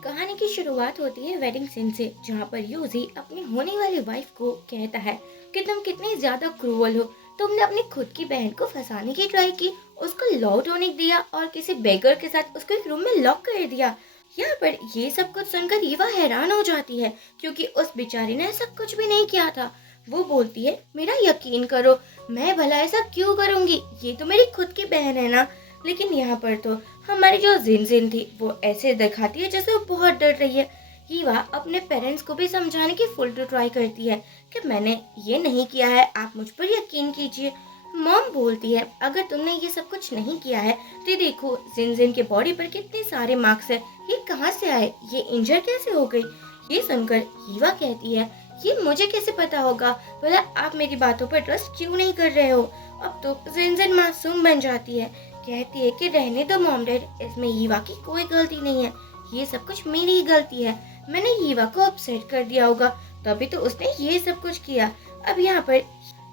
कहानी की शुरुआत होती है वेडिंग सीन से, जहाँ पर यूजी अपनी होने वाली वाइफ को कहता है कि तुम कितनी ज्यादा क्रूअल हो। तुमने अपनी खुद की बहन को फंसाने की ट्राई की, उसको लव टॉनिक दिया और किसी बेगर के साथ उसको एक रूम में लॉक कर दिया। यहाँ पर ये सब कुछ सुनकर ईवा हैरान हो जाती है, क्योंकि उस बेचारी ने ऐसा कुछ भी नहीं किया था। वो बोलती है, मेरा यकीन करो, मैं भला ऐसा क्यों करूंगी, ये तो मेरी खुद की बहन है ना। लेकिन यहाँ पर तो हमारी जो जिन थी वो ऐसे दिखाती है जैसे वो बहुत डर रही है। हीवा अपने पेरेंट्स को भी समझाने की फुल टू ट्राई करती है कि मैंने ये नहीं किया है, आप मुझ पर यकीन कीजिए। मॉम बोलती है, अगर तुमने ये सब कुछ नहीं किया है तो देखो जिन के बॉडी पर कितने सारे मार्क्स है, ये कहाँ से आए, ये इंजर कैसे हो गई। ये सुनकर हीवा कहती है, ये मुझे कैसे पता होगा, बोला आप मेरी बातों पर ट्रस्ट क्यों नहीं कर रहे हो। अब तो जिन मासूम बन जाती है, कहती है कि रहने दो मॉम डैड, इसमें हीवा की कोई गलती नहीं है, ये सब कुछ मेरी ही गलती है, मैंने हीवा को अपसेट कर दिया होगा, तभी तो उसने ये सब कुछ किया। अब यहाँ पर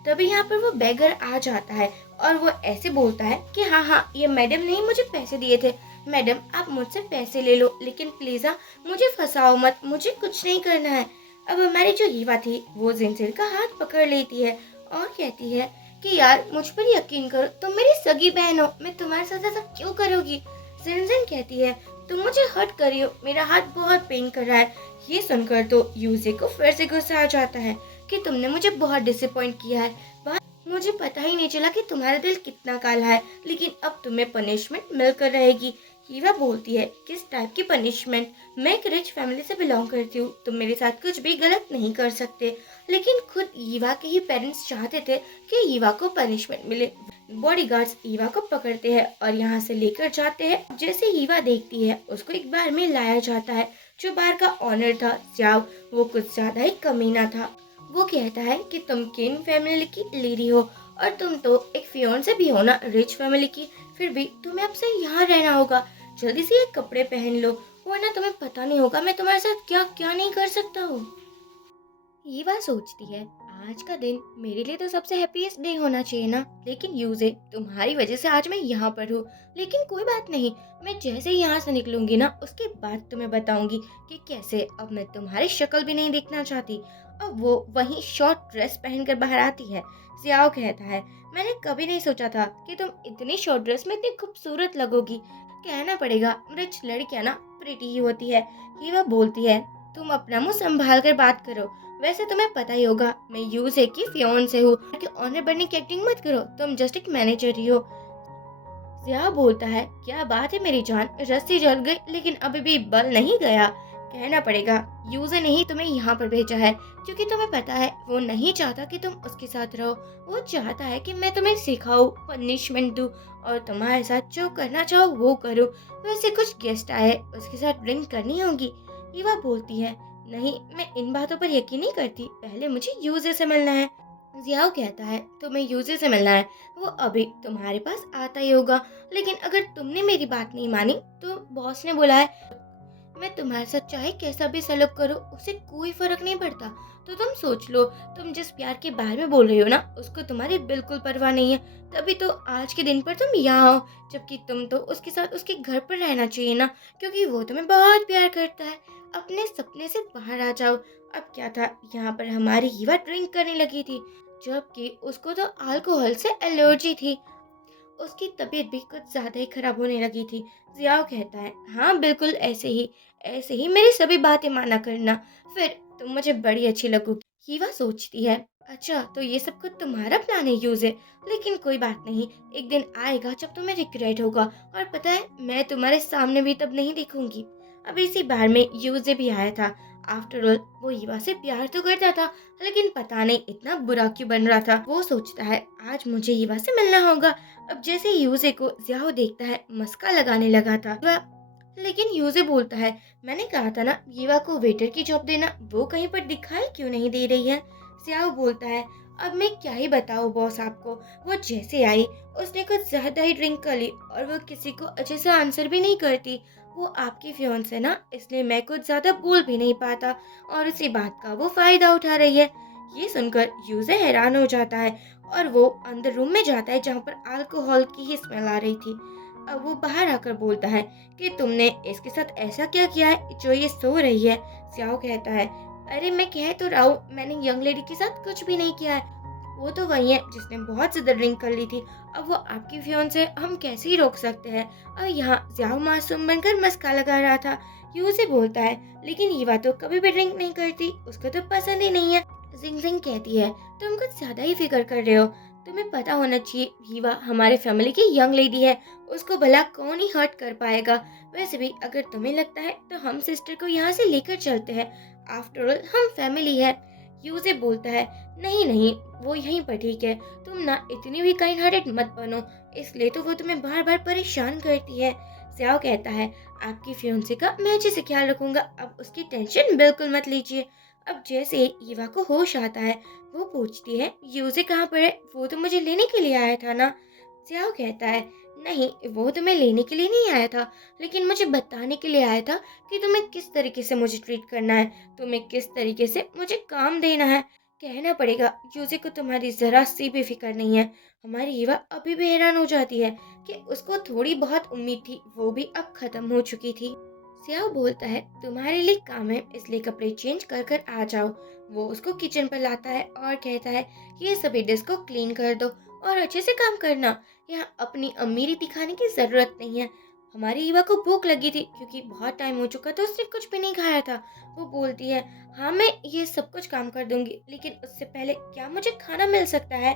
तभी यहाँ पर वो बेगर आ जाता है और वो ऐसे बोलता है कि हाँ हाँ, ये मैडम ने ही मुझे पैसे दिए थे, मैडम आप मुझसे पैसे ले लो, लेकिन प्लीज हाँ मुझे फंसाओ मत, मुझे कुछ नहीं करना है। अब हमारी जो हीवा थी वो जिनसिर का हाथ पकड़ लेती है और कहती है कि यार मुझ पर यकीन करो, तुम मेरी सगी बहन हो, मैं तुम्हारे साथ ऐसा क्यों करूँगी। जिनजिन कहती है, तुम मुझे हर्ट कर रही हो, मेरा हाथ बहुत पेन कर रहा है। ये सुनकर तो यूजे को फिर से गुस्सा आ जाता है कि तुमने मुझे बहुत डिसअपॉइंट किया है, मुझे पता ही नहीं चला कि तुम्हारा दिल कितना काला है, लेकिन अब तुम्हें पनिशमेंट मिलकर रहेगी। हीवा बोलती है, किस टाइप की पनिशमेंट, मैं एक रिच फैमिली से बिलोंग करती हूँ, तुम मेरे साथ कुछ भी गलत नहीं कर सकते। लेकिन खुद हीवा के ही पेरेंट्स चाहते थे कि हीवा को पनिशमेंट मिले। बॉडीगार्ड्स हीवा को पकड़ते हैं और यहाँ से लेकर जाते हैं। जैसे हीवा देखती है उसको एक बार में लाया जाता है। जो बार का ऑनर था जियाओ, वो कुछ ज्यादा ही कमीना था। वो कहता है कि तुम किन फैमिली की लेडी हो और तुम तो एक फियोंसे भी हो ना रिच फैमिली की, फिर भी तुम्हें अब से यहाँ रहना होगा, जल्दी से ये कपड़े पहन लो, वरना तुम्हें पता नहीं होगा मैं तुम्हारे साथ क्या क्या नहीं कर सकता हूँ। ये बात सोचती है, आज का दिन मेरे लिए तो सबसे हैप्पीएस्ट डे होना चाहिए ना, लेकिन यूजे तुम्हारी वजह से आज मैं यहाँ पर हूँ। लेकिन कोई बात नहीं, मैं जैसे ही यहाँ से निकलूंगी ना उसके बाद तुम्हें बताऊंगी कि कैसे अब मैं तुम्हारी शक्ल भी नहीं देखना चाहती। अब वो वही शॉर्ट ड्रेस पहनकर बाहर आती है। जियाओ कहता है, मैंने कभी नहीं सोचा था कि तुम इतनी शॉर्ट ड्रेस में इतनी खूबसूरत लगोगी। कहना पड़ेगा रिच लड़कियां ना प्रिटी ही होती है। हीवा बोलती है, तुम अपना मुंह संभाल कर बात करो, वैसे तुम्हें पता ही होगा मैं यूजे की फियोंसे हूँ, कि ऑनर बनने की एक्टिंग मत करो, तुम जस्ट एक मैनेजर ही हो। जिया बोलता है, क्या बात है मेरी जान, रस्सी जल गई लेकिन अभी भी बल नहीं गया। कहना पड़ेगा यूजर ने ही तुम्हें यहाँ पर भेजा है, क्योंकि तुम्हें पता है वो नहीं चाहता कि तुम उसके साथ रहो, वो चाहता है कि मैं तुम्हें सिखाऊं, पनिशमेंट दूं और तुम्हारे साथ जो करना चाहो वो करो। वैसे कुछ गेस्ट आए, उसके साथ ड्रिंक करनी होगी। ईवा बोलती है, नहीं मैं इन बातों पर यकीन नहीं करती, पहले मुझे यूजर से मिलना है। जियाओ कहता है, तुम्हें यूजर से मिलना है, वो अभी तुम्हारे पास आता ही होगा, लेकिन अगर तुमने मेरी बात नहीं मानी तो बॉस ने बोला है, मैं तुम्हारे साथ चाहे कैसा भी सलूक करूं उसे कोई फर्क नहीं पड़ता। तो तुम सोच लो, तुम जिस प्यार के बारे में बोल रही हो ना उसको तुम्हारी बिल्कुल परवाह नहीं है, तभी तो आज के दिन पर तुम यहाँ हो, जबकि तुम तो उसके साथ उसके घर पर रहना चाहिए ना, क्योंकि वो तुम्हें बहुत प्यार करता है। अपने सपने से बाहर आ जाओ। अब क्या था, यहाँ पर हमारी हीवा ड्रिंक करने लगी थी, जबकि उसको तो अल्कोहल से एलर्जी थी, उसकी तबीयत भी कुछ ज्यादा ही खराब होने लगी थी। जियाओ कहता है, हाँ बिल्कुल ऐसे ही मेरी सभी बातें माना करना, फिर तुम मुझे बड़ी अच्छी लगोगी। हीवा सोचती है, अच्छा तो ये सब कुछ तुम्हारा प्लान है यूजे, लेकिन कोई बात नहीं, एक दिन आएगा जब तुम्हें रिग्रेट होगा, और पता है मैं तुम्हारे सामने भी तब नहीं दिखूंगी। अब इसी बार में यूजे भी आया था। आफ्टर ऑल वो हीवा से प्यार तो करता था, लेकिन पता नहीं इतना बुरा क्यों बन रहा था। वो सोचता है, आज मुझे हीवा से मिलना होगा। अब जैसे यूजे को जियाओ देखता है मस्का लगाने लगा था वह, लेकिन यूजे बोलता है, मैंने कहा था ना यूवा को वेटर की जॉब देना, वो कहीं पर दिखाई क्यों नहीं दे रही है। जियाओ बोलता है, अब मैं क्या ही बताऊं बॉस आपको, वो जैसे आई उसने कुछ ज्यादा ही ड्रिंक कर ली और वो किसी को अच्छे से आंसर भी नहीं करती। वो आपकी फियोंस है ना, इसलिए मैं कुछ ज्यादा बोल भी नहीं पाता और इसी बात का वो फायदा उठा रही है। ये सुनकर यूजे हैरान हो जाता है और वो अंदर रूम में जाता है जहाँ पर अल्कोहल की ही स्मेल आ रही थी। अब वो बाहर आकर बोलता है कि तुमने इसके साथ ऐसा क्या किया है जो ये सो रही है। जियाओ कहता है, अरे मैं कह तो रहा हूँ मैंने यंग लेडी के साथ कुछ भी नहीं किया है। वो तो वही है जिसने बहुत ज्यादा ड्रिंक कर ली थी। अब वो आपकी फियोंसे हम कैसे ही रोक सकते हैं। और यहाँ जियाओ मासूम बनकर मस्का लगा रहा था। यू से बोलता है, लेकिन ईवा तो कभी भी ड्रिंक नहीं करती, उसको तो पसंद ही नहीं है। जिंग जिंग कहती है, तुम कुछ ज्यादा ही फिक्र कर रहे हो। तुम्हें पता होना चाहिए हीवा हमारे फैमिली की यंग लेडी है, उसको भला कौन ही हर्ट कर पाएगा। वैसे भी अगर तुम्हें लगता है तो हम सिस्टर को यहाँ से लेकर चलते हैं, आफ्टर ऑल हम फैमिली है। यू से बोलता है, नहीं नहीं, वो यहीं पर ठीक है, तुम ना इतनी भी काइंड हार्टेड मत बनो, इसलिए तो वो तुम्हें बार बार परेशान करती है। जियाओ कहता है, आपकी फियोंसे का मैं अच्छे से ख्याल रखूंगा, अब उसकी टेंशन बिल्कुल मत लीजिए। अब जैसे ईवा को होश आता है, वो पूछती है, यूजे कहाँ पर है, वो तो मुझे लेने के लिए आया था ना। जियाओ कहता है, नहीं वो तुम्हें लेने के लिए नहीं आया था, लेकिन मुझे बताने के लिए आया था कि तुम्हें किस तरीके से मुझे ट्रीट करना है, तुम्हें किस तरीके से मुझे काम देना है। कहना पड़ेगा यूजे को तुम्हारी जरा सी भी फिक्र नहीं है। हमारी ईवा अभी भी हैरान हो जाती है कि उसको थोड़ी बहुत उम्मीद थी, वो भी अब खत्म हो चुकी थी। सियाह बोलता है, तुम्हारे लिए काम है इसलिए कपड़े चेंज कर कर आ जाओ। वो उसको किचन पर लाता है और कहता है, ये सभी डिश को क्लीन कर दो और अच्छे से काम करना, यहाँ अपनी अमीरी दिखाने की जरूरत नहीं है। हमारी ईवा को भूख लगी थी क्योंकि बहुत टाइम हो चुका था, उसने कुछ भी नहीं खाया था। वो बोलती है, हाँ मैं ये सब कुछ काम कर दूंगी, लेकिन उससे पहले क्या मुझे खाना मिल सकता है।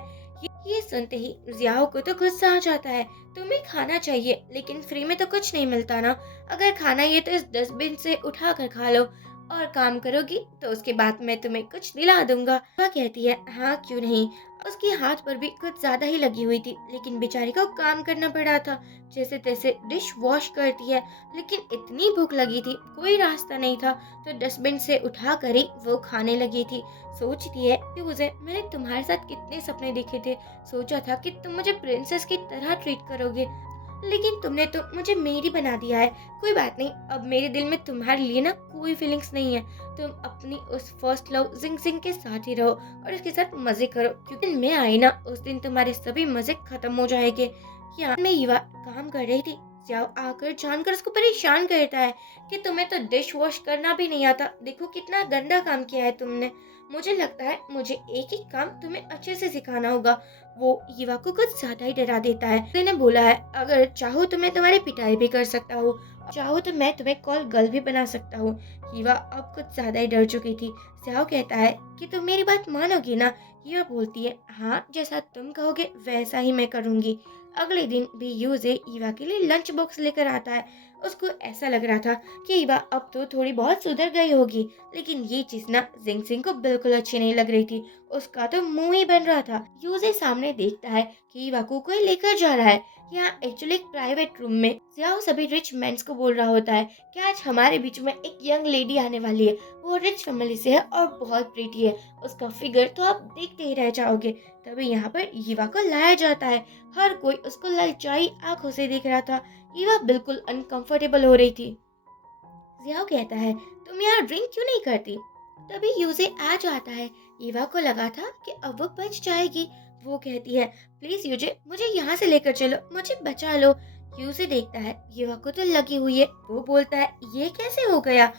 ये सुनते ही जियाओ को तो गुस्सा आ जाता है, तुम्हें खाना चाहिए लेकिन फ्री में तो कुछ नहीं मिलता ना। अगर खाना ये तो इस डस्टबिन से उठा कर खा लो, और काम करोगी तो उसके बाद मैं तुम्हें कुछ दिला दूंगा। वह कहती है, हाँ क्यों नहीं। उसके हाथ पर भी कुछ ज्यादा ही लगी हुई थी, लेकिन बेचारी को काम करना पड़ा था। जैसे तैसे डिश वॉश करती है, लेकिन इतनी भूख लगी थी, कोई रास्ता नहीं था, तो डस्टबिन से उठा कर ही वो खाने लगी थी। सोचती है कि उसे मैंने तुम्हारे साथ कितने सपने देखे थे, सोचा था कि तुम मुझे प्रिंसेस की तरह ट्रीट करोगे, लेकिन तुमने तो मुझे मेरी बना दिया है। कोई बात नहीं, अब मेरे दिल में तुम्हारे लिए ना कोई फीलिंग्स नहीं है। तुम अपनी उस फर्स्ट लव जिंग जिंग के साथ ही रहो और उसके साथ मजे करो, क्योंकि मैं आई ना उस दिन तुम्हारे सभी मजे खत्म हो जाएंगे। यहाँ मैं युवा काम कर रही थी, जाओ आकर जानकर उसको परेशान करता है कि तुम्हें तो डिश वॉश करना भी नहीं आता, देखो कितना गंदा काम किया है तुमने। मुझे लगता है मुझे एक ही काम तुम्हें अच्छे से सिखाना होगा। वो ईवा को कुछ ज्यादा ही डरा देता है। उसने बोला है, अगर चाहो तो मैं तुम्हारी पिटाई भी कर सकता हूँ, चाहो तो मैं तुम्हें कॉल गर्ल भी बना सकता हूँ। ईवा अब कुछ ज्यादा ही डर चुकी थी। स्याओ कहता है कि तुम मेरी बात मानोगी ना। ईवा बोलती है, हाँ जैसा तुम कहोगे वैसा ही मैं करूँगी। अगले दिन भी यूजे ईवा के लिए लंच बॉक्स लेकर आता है। उसको ऐसा लग रहा था कि ईवा अब तो थोड़ी बहुत सुधर गई होगी, लेकिन ये चीज ना जिंग सिंह को बिल्कुल अच्छी नहीं लग रही थी। उसका तो मुंह ही बन रहा था। यूजे सामने देखता है कि ईवा को कोई लेकर जा रहा है। यहाँ एक्चुअली एक प्राइवेट रूम में जियाओ सभी रिच मेंस को बोल रहा होता है कि आज हमारे बीच में एक यंग लेडी आने वाली है। वो रिच फैमिली से है और बहुत प्रीटी है, उसका फिगर तो आप देखते ही रह जाओगे। तभी यहाँ पर ईवा को लाया जाता है। हर कोई उसको ललचाई आंखों से देख रहा था। ईवा बिल्कुल अनकंफर्टेबल हो रही थी। जियाओ कहता है, तुम यहाँ ड्रिंक क्यों नहीं करती। तभी यूजे आ जाता है। ईवा को लगा था कि अब वो बच जाएगी। वो कहती है, प्लीज यूजे मुझे यहाँ से लेकर चलो, मुझे बचा लो। यूजे देखता है ईवा को तो लगी हुई है। वो बोलता है, ये कैसे हो गया।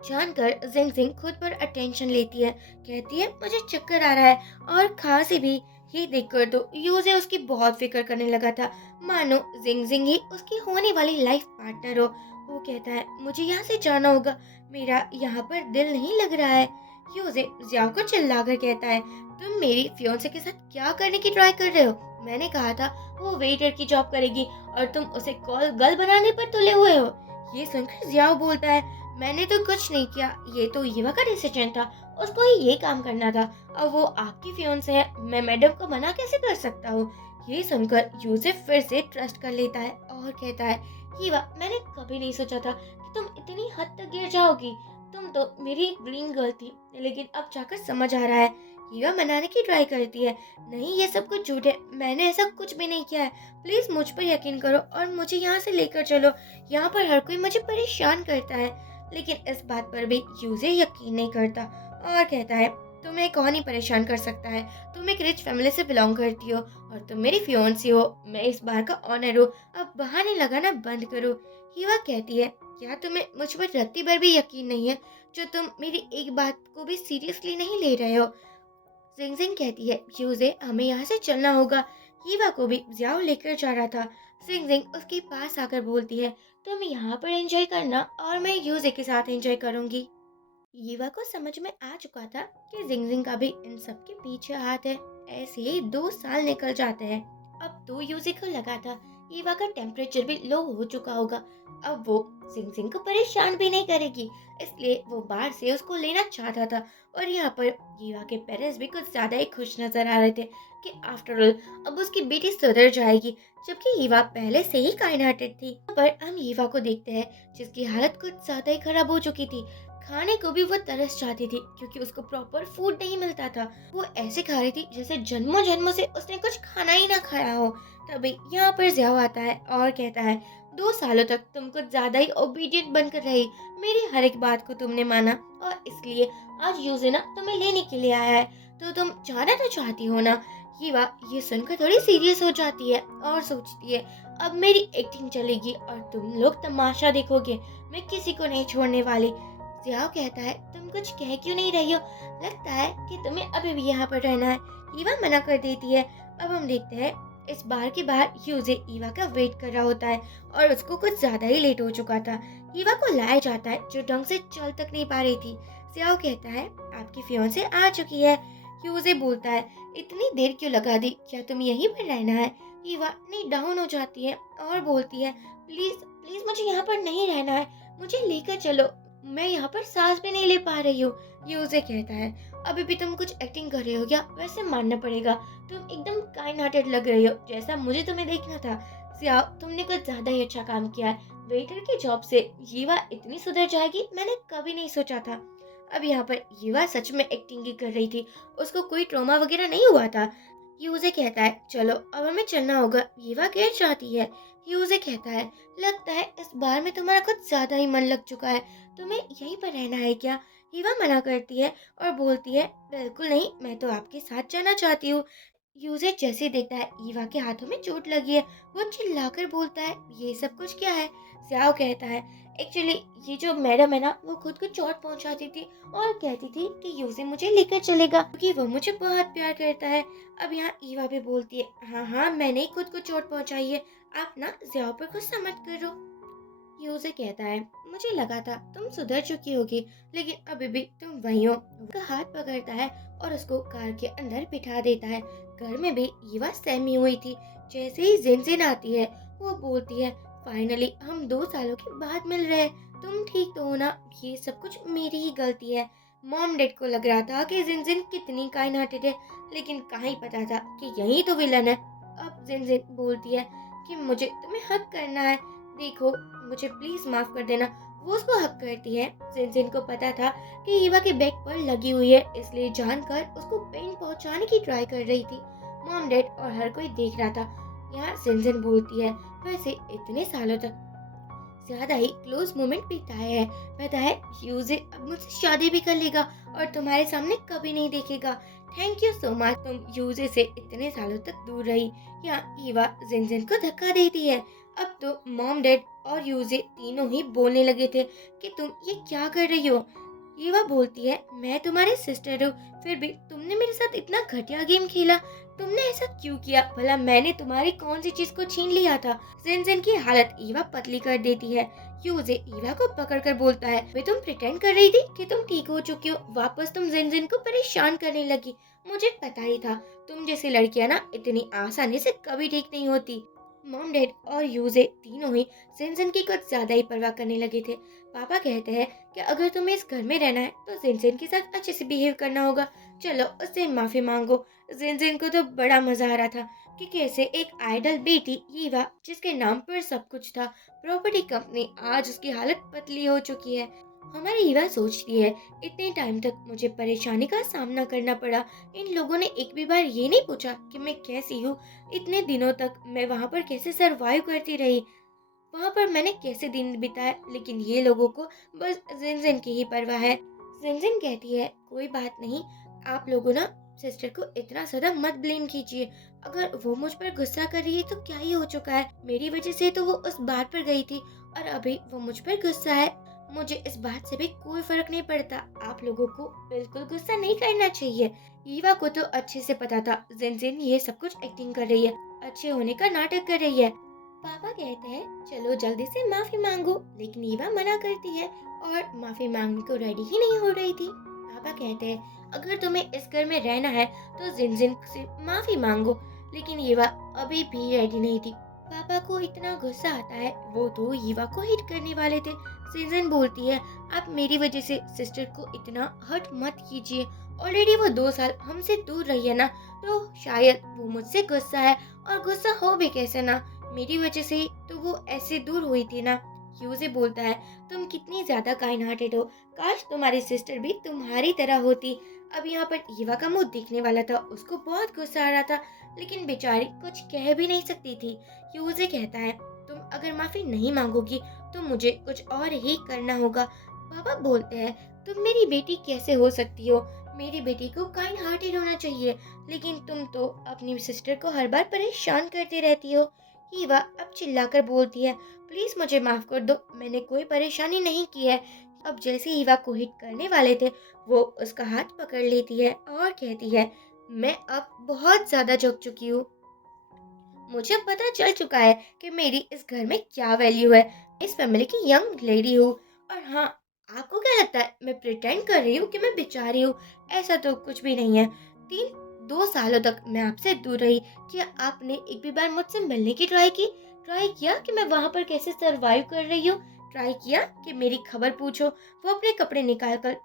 जानकर जिंग जिंग खुद पर अटेंशन लेती है, कहती है मुझे चक्कर आ रहा है और खांसी भी। ये देखकर तो यूजे उसकी बहुत फिक्र करने लगा था, मानो जिंग जिंग ही उसकी होने वाली लाइफ पार्टनर हो। वो कहता है, मुझे यहाँ से जाना होगा, मेरा यहाँ पर दिल नहीं लग रहा है। यूजे जियाओ को चिल्लाकर कहता है, तुम मेरी फियोंसे के साथ क्या करने की ट्राई कर रहे हो। मैंने कहा था वो वेटर की जॉब करेगी और तुम उसे कॉल गर्ल बनाने पर तुले हुए हो। ये सुनकर जियाओ बोलता है, मैंने तो कुछ नहीं किया, ये तो ईवा का डिसीजन था, उसको ही ये काम करना था। अब वो आपकी फियोंसे है, मैं मैडम को मना कैसे कर सकता हूँ। ये सुनकर यूसुफ फिर से ट्रस्ट कर लेता है और कहता है, ईवा मैंने कभी नहीं सोचा था कि तुम इतनी हद तक गिर जाओगी, तुम तो मेरी एक ड्रीम गर्ल थी, लेकिन अब जाकर समझ आ रहा है। ईवा मनाने की ट्राई करती है, नहीं ये सब कुछ झूठ है, मैंने ऐसा कुछ भी नहीं किया है, प्लीज मुझ पर यकीन करो और मुझे यहाँ से लेकर चलो, यहाँ पर हर कोई मुझे परेशान करता है। लेकिन इस बात पर भी यूजे यकीन नहीं करता और कहता है, तुम्हें कौन ही परेशान कर सकता है। तुम एक रिच फैमिली से बिलोंग करती हो और तुम मेरी फियोन्सी हो। मैं इस बार का ऑनर हूँ। अब बहाने लगाना बंद करो। हीवा कहती है, क्या तुम्हें मुझ पर रत्ती भर भी यकीन नहीं है, जो तुम मेरी एक बात को भी सीरियसली नहीं ले रहे हो। जिंगजिंग कहती है, यूजे हमें यहाँ से चलना होगा। हीवा को भी जियाओ लेकर जा रहा था। जिंगजिंग उसके पास आकर बोलती है, तुम यहाँ पर एंजॉय करना और मैं यूजे के साथ एंजॉय करूंगी। ईवा को समझ में आ चुका था कि जिंगजिंग का भी इन सब के पीछे हाथ है। ऐसे ही 2 साल निकल जाते हैं। अब तो यूजी को लगा था ईवा का टेम्परेचर भी लो हो चुका होगा। अब वो जिंगजिंग को परेशान भी नहीं करेगी, इसलिए वो बाहर से उसको लेना चाहता था। और यहाँ पर ईवा के पेरेंट्स भी कुछ ज्यादा ही खुश नजर आ रहे थे कि आफ्टर ऑल अब उसकी बेटी सुधर जाएगी, जबकि ईवा पहले से ही काइंड हार्टेड थी। पर हम ईवा को देखते हैं जिसकी हालत कुछ ज्यादा ही खराब हो चुकी थी। खाने को भी वो तरस जाती थी क्योंकि उसको प्रॉपर फूड नहीं मिलता था। वो ऐसे खा रही थी जैसे जन्मों जन्मों से उसने कुछ खाना ही ना खाया हो। तभी यहाँ पर ज़ियाओ आता है और कहता है, 2 सालों तक तुम कुछ ज्यादा ही ओबीडियंट बनकर रही। मेरी हर एक बात को तुमने माना और इसलिए आज यूजिना तुम्हें लेने के लिए आया है। तो तुम जाना तो चाहती हो ना। हीवा ये सुनकर थोड़ी सीरियस हो जाती है और सोचती है, अब मेरी एक्टिंग चलेगी और तुम लोग तमाशा देखोगे। मैं किसी को नहीं छोड़ने वाली। जियाओ कहता है, तुम कुछ कह क्यों नहीं रही हो? लगता है कि तुम्हें अभी भी यहाँ पर रहना है। ईवा मना कर देती है। अब हम देखते हैं इस बार के बाहर यूजे ईवा का वेट कर रहा होता है और उसको कुछ ज्यादा ही लेट हो चुका था। ईवा को लाया जाता है जो ढंग से चल तक नहीं पा रही थी। जियाओ कहता है, आपकी फियोंसे आ चुकी है। यूजे बोलता है, इतनी देर क्यों लगा दी, क्या तुम यहीं पर रहना है? ईवा नहीं डाउन हो जाती है और बोलती है, प्लीज प्लीज मुझे यहाँ पर नहीं रहना है, मुझे लेकर चलो, मैं यहाँ पर सांस भी नहीं ले पा रही हूँ। यूजे कहता है, अभी भी तुम कुछ एक्टिंग कर रहे हो क्या? वैसे मानना पड़ेगा, तुम एकदम काइंड हार्टेड लग रही हो जैसा मुझे तुम्हें देखना था। सियाओ, तुमने कुछ ज्यादा ही अच्छा काम किया है। वेटर की जॉब से यीवा इतनी सुधर जाएगी मैंने कभी नहीं सोचा था। अब यहाँ पर यीवा सच में एक्टिंग ही कर रही थी, उसको कोई ट्रॉमा वगैरह नहीं हुआ था। यूजे कहता है, चलो अब हमें चलना होगा। यीवा गिर जाती है। यूजे कहता है, लगता है इस बार में तुम्हारा कुछ ज्यादा ही मन लग चुका है, तुम्हें यहीं पर रहना है क्या? हीवा मना करती है और बोलती है, बिल्कुल नहीं, मैं तो आपके साथ जाना चाहती हूँ। यूजे जैसे देखता है ईवा के हाथों में चोट लगी है, वो चिल्लाकर बोलता है, ये सब कुछ क्या है? स्याओ कहता है, एक्चुअली ये जो मैडम है ना, वो खुद को चोट पहुंचाती थी और कहती थी कि यूजे मुझे लेकर चलेगा क्योंकि वो मुझे बहुत प्यार करता है। अब यहाँ ईवा भी बोलती है, हाँ हाँ, मैंने ही खुद को चोट पहुंचाई है, आप ना ज़ियाओ पर गुस्सा मत करो। यूजे कहता है, मुझे लगा था तुम सुधर चुकी होगी, लेकिन अभी भी तुम वही हो। उसका हाथ पकड़ता है और उसको कार के अंदर बिठा देता है। घर में भी ईवा सहमी हुई थी। जैसे ही जिनजिन आती है, वो बोलती है, फाइनली हम 2 सालों के बाद मिल रहे हैं। तुम ठीक तो हो ना? ये सब कुछ मेरी ही गलती है। मॉम डैड को लग रहा था कि जिनजिन कितनी काइंड हार्टेड है, लेकिन कहाँ ही पता था कि यही तो विलन है। अब जिनजिन बोलती है कि मुझे तुम्हें हक करना है, देखो मुझे प्लीज माफ कर देना। वो उसको हक करती है। जिनजिन को पता था कि ईवा के बैग पर लगी हुई है, इसलिए जानकर उसको पेन पहुंचाने की ट्राई कर रही थी। मॉम डैड और हर कोई देख रहा था। यहाँ जिनजिन बोलती है, वैसे इतने सालों तक ज्यादा ही क्लोज मोमेंट बिताए हैं। पता है यूजे अब मुझसे शादी भी कर लेगा और तुम्हारे सामने कभी नहीं देखेगा। थैंक यू सो मच, तुम यूजे से इतने सालों तक दूर रही। यहाँ ईवा जिनजिन को धक्का देती है। अब तो मॉम डैड और यूजे तीनों ही बोलने लगे थे कि तुम ये क्या कर रही हो। ईवा बोलती है, मैं तुम्हारी सिस्टर हूँ, फिर भी तुमने मेरे साथ इतना घटिया गेम खेला। तुमने ऐसा क्यों किया? भला मैंने तुम्हारी कौन सी चीज को छीन लिया था? जिनजिन की हालत ईवा पतली कर देती है। यूजे ईवा को पकड़कर बोलता है, वे तुम प्रिटेंड कर रही थी कि तुम ठीक हो चुकी हो, वापस तुम जिनजिन को परेशान करने लगी। मुझे पता ही था, तुम जैसी लड़कियां ना इतनी आसानी से कभी ठीक नहीं होती। मॉम डैड और यूजे तीनों ही जिनजिन की कुछ ज्यादा ही परवाह करने लगे थे। पापा कहते हैं कि अगर तुम्हें इस घर में रहना है तो जिनजिन के साथ अच्छे से बिहेव करना होगा। चलो उससे माफी मांगो। जिनजिन को तो बड़ा मजा आ रहा था कि कैसे एक आइडल बेटी ईवा, जिसके नाम पर सब कुछ था, प्रॉपर्टी कंपनी, आज उसकी हालत पतली हो चुकी है। हमारी ईवा सोचती है, इतने टाइम तक मुझे परेशानी का सामना करना पड़ा, इन लोगों ने एक भी बार ये नहीं पूछा कि मैं कैसी हूँ। इतने दिनों तक मैं वहाँ पर कैसे सरवाइव करती रही, वहाँ पर मैंने कैसे दिन बिताए, लेकिन ये लोगों को बस जिनजिन की ही परवाह है। जिनजिन कहती है, कोई बात नहीं, आप लोगों ना सिस्टर को इतना ज़्यादा मत ब्लेम कीजिए। अगर वो मुझ पर गुस्सा कर रही है तो क्या ही हो चुका है? मेरी वजह से तो वो उस बात पर गई थी और अभी वो मुझ पर गुस्सा है। मुझे इस बात से भी कोई फ़र्क नहीं पड़ता। आप लोगों को बिल्कुल गुस्सा नहीं करना चाहिए। ईवा को तो अच्छे से पता था जिनजिन ये सब कुछ एक्टिंग कर रही है, अच्छे होने का नाटक कर रही है। पापा कहते हैं चलो जल्दी से माफ़ी मांगो, लेकिन ईवा मना करती है और माफ़ी मांगने को रेडी ही नहीं हो रही थी। पापा कहते हैं अगर तुम्हें इस घर में रहना है तो जिनजिन से माफी मांगो, लेकिन ईवा अभी भी रेडी नहीं थी। पापा को इतना गुस्सा आता है, वो तो ईवा को हिट करने वाले थे। जिनजिन बोलती है आप मेरी वजह से सिस्टर को इतना हर्ट मत कीजिए। ऑलरेडी वो 2 साल हमसे दूर रही है ना, तो शायद वो मुझसे गुस्सा है, और गुस्सा हो भी कैसे ना, मेरी वजह से ही तो वो ऐसे दूर हुई थी ना। यूजे बोलता है तुम कितनी ज्यादा काइंड हार्टेड हो, काश तुम्हारी सिस्टर भी तुम्हारी तरह होती। अब यहाँ पर ईवा का मुंह दिखने वाला था, उसको बहुत गुस्सा आ रहा था, लेकिन बेचारी कुछ कह भी नहीं सकती थी। यूजे कहता है तुम अगर माफी नहीं मांगोगी तो मुझे कुछ और ही करना होगा। पापा बोलते हैं तुम मेरी बेटी कैसे हो सकती हो, मेरी बेटी को काइंड हार्टेड होना चाहिए, लेकिन तुम तो अपनी सिस्टर को हर बार परेशान करती रहती हो। ईवा अब चिल्लाकर बोलती है प्लीज मुझे माफ कर दो, मैंने कोई परेशानी नहीं की है। अब जैसे ईवा को हिट करने वाले थे, वो उसका हाथ पकड़ लेती है और कहती है मैं अब बहुत ज्यादा झुक चुकी हूँ। मुझे पता चल चुका है कि मेरी इस घर में क्या वैल्यू है। इस फैमिली की यंग लेडी हूँ। और हाँ, आपको क्या लगता है मैं प्रिटेंड कर रही हूँ कि मैं बेचारी हूँ? ऐसा तो कुछ भी नहीं है। 2 सालों तक मैं आपसे दूर रही। क्या आपने एक भी बार मुझसे मिलने की ट्राई की? ट्राई किया कि मैं वहां पर कैसे सरवाइव कर रही हूँ? ट्राई किया कि मेरी खबर पूछो? वो अपने कपड़े निकाल कर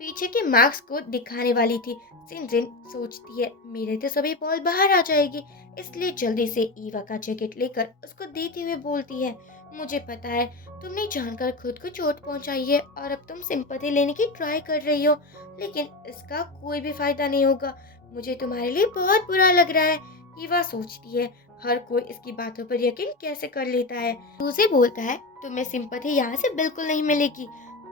पीछे के मार्क्स को दिखाने वाली थी। जिनजिन सोचती है मेरे तो सभी बॉल बाहर आ जाएगी, इसलिए जल्दी से ईवा का जैकेट लेकर उसको देते हुए बोलती है मुझे पता है तुमने जानकर खुद को चोट पहुंचाई है और अब तुम सिंपैथी लेने की ट्राई कर रही हो, लेकिन इसका कोई भी फायदा नहीं होगा। मुझे तुम्हारे लिए बहुत बुरा लग रहा है। ईवा सोचती है हर कोई इसकी बातों पर यकीन कैसे कर लेता है। उसे बोलता है तुम्हें सिंपैथी यहाँ से बिल्कुल नहीं मिलेगी।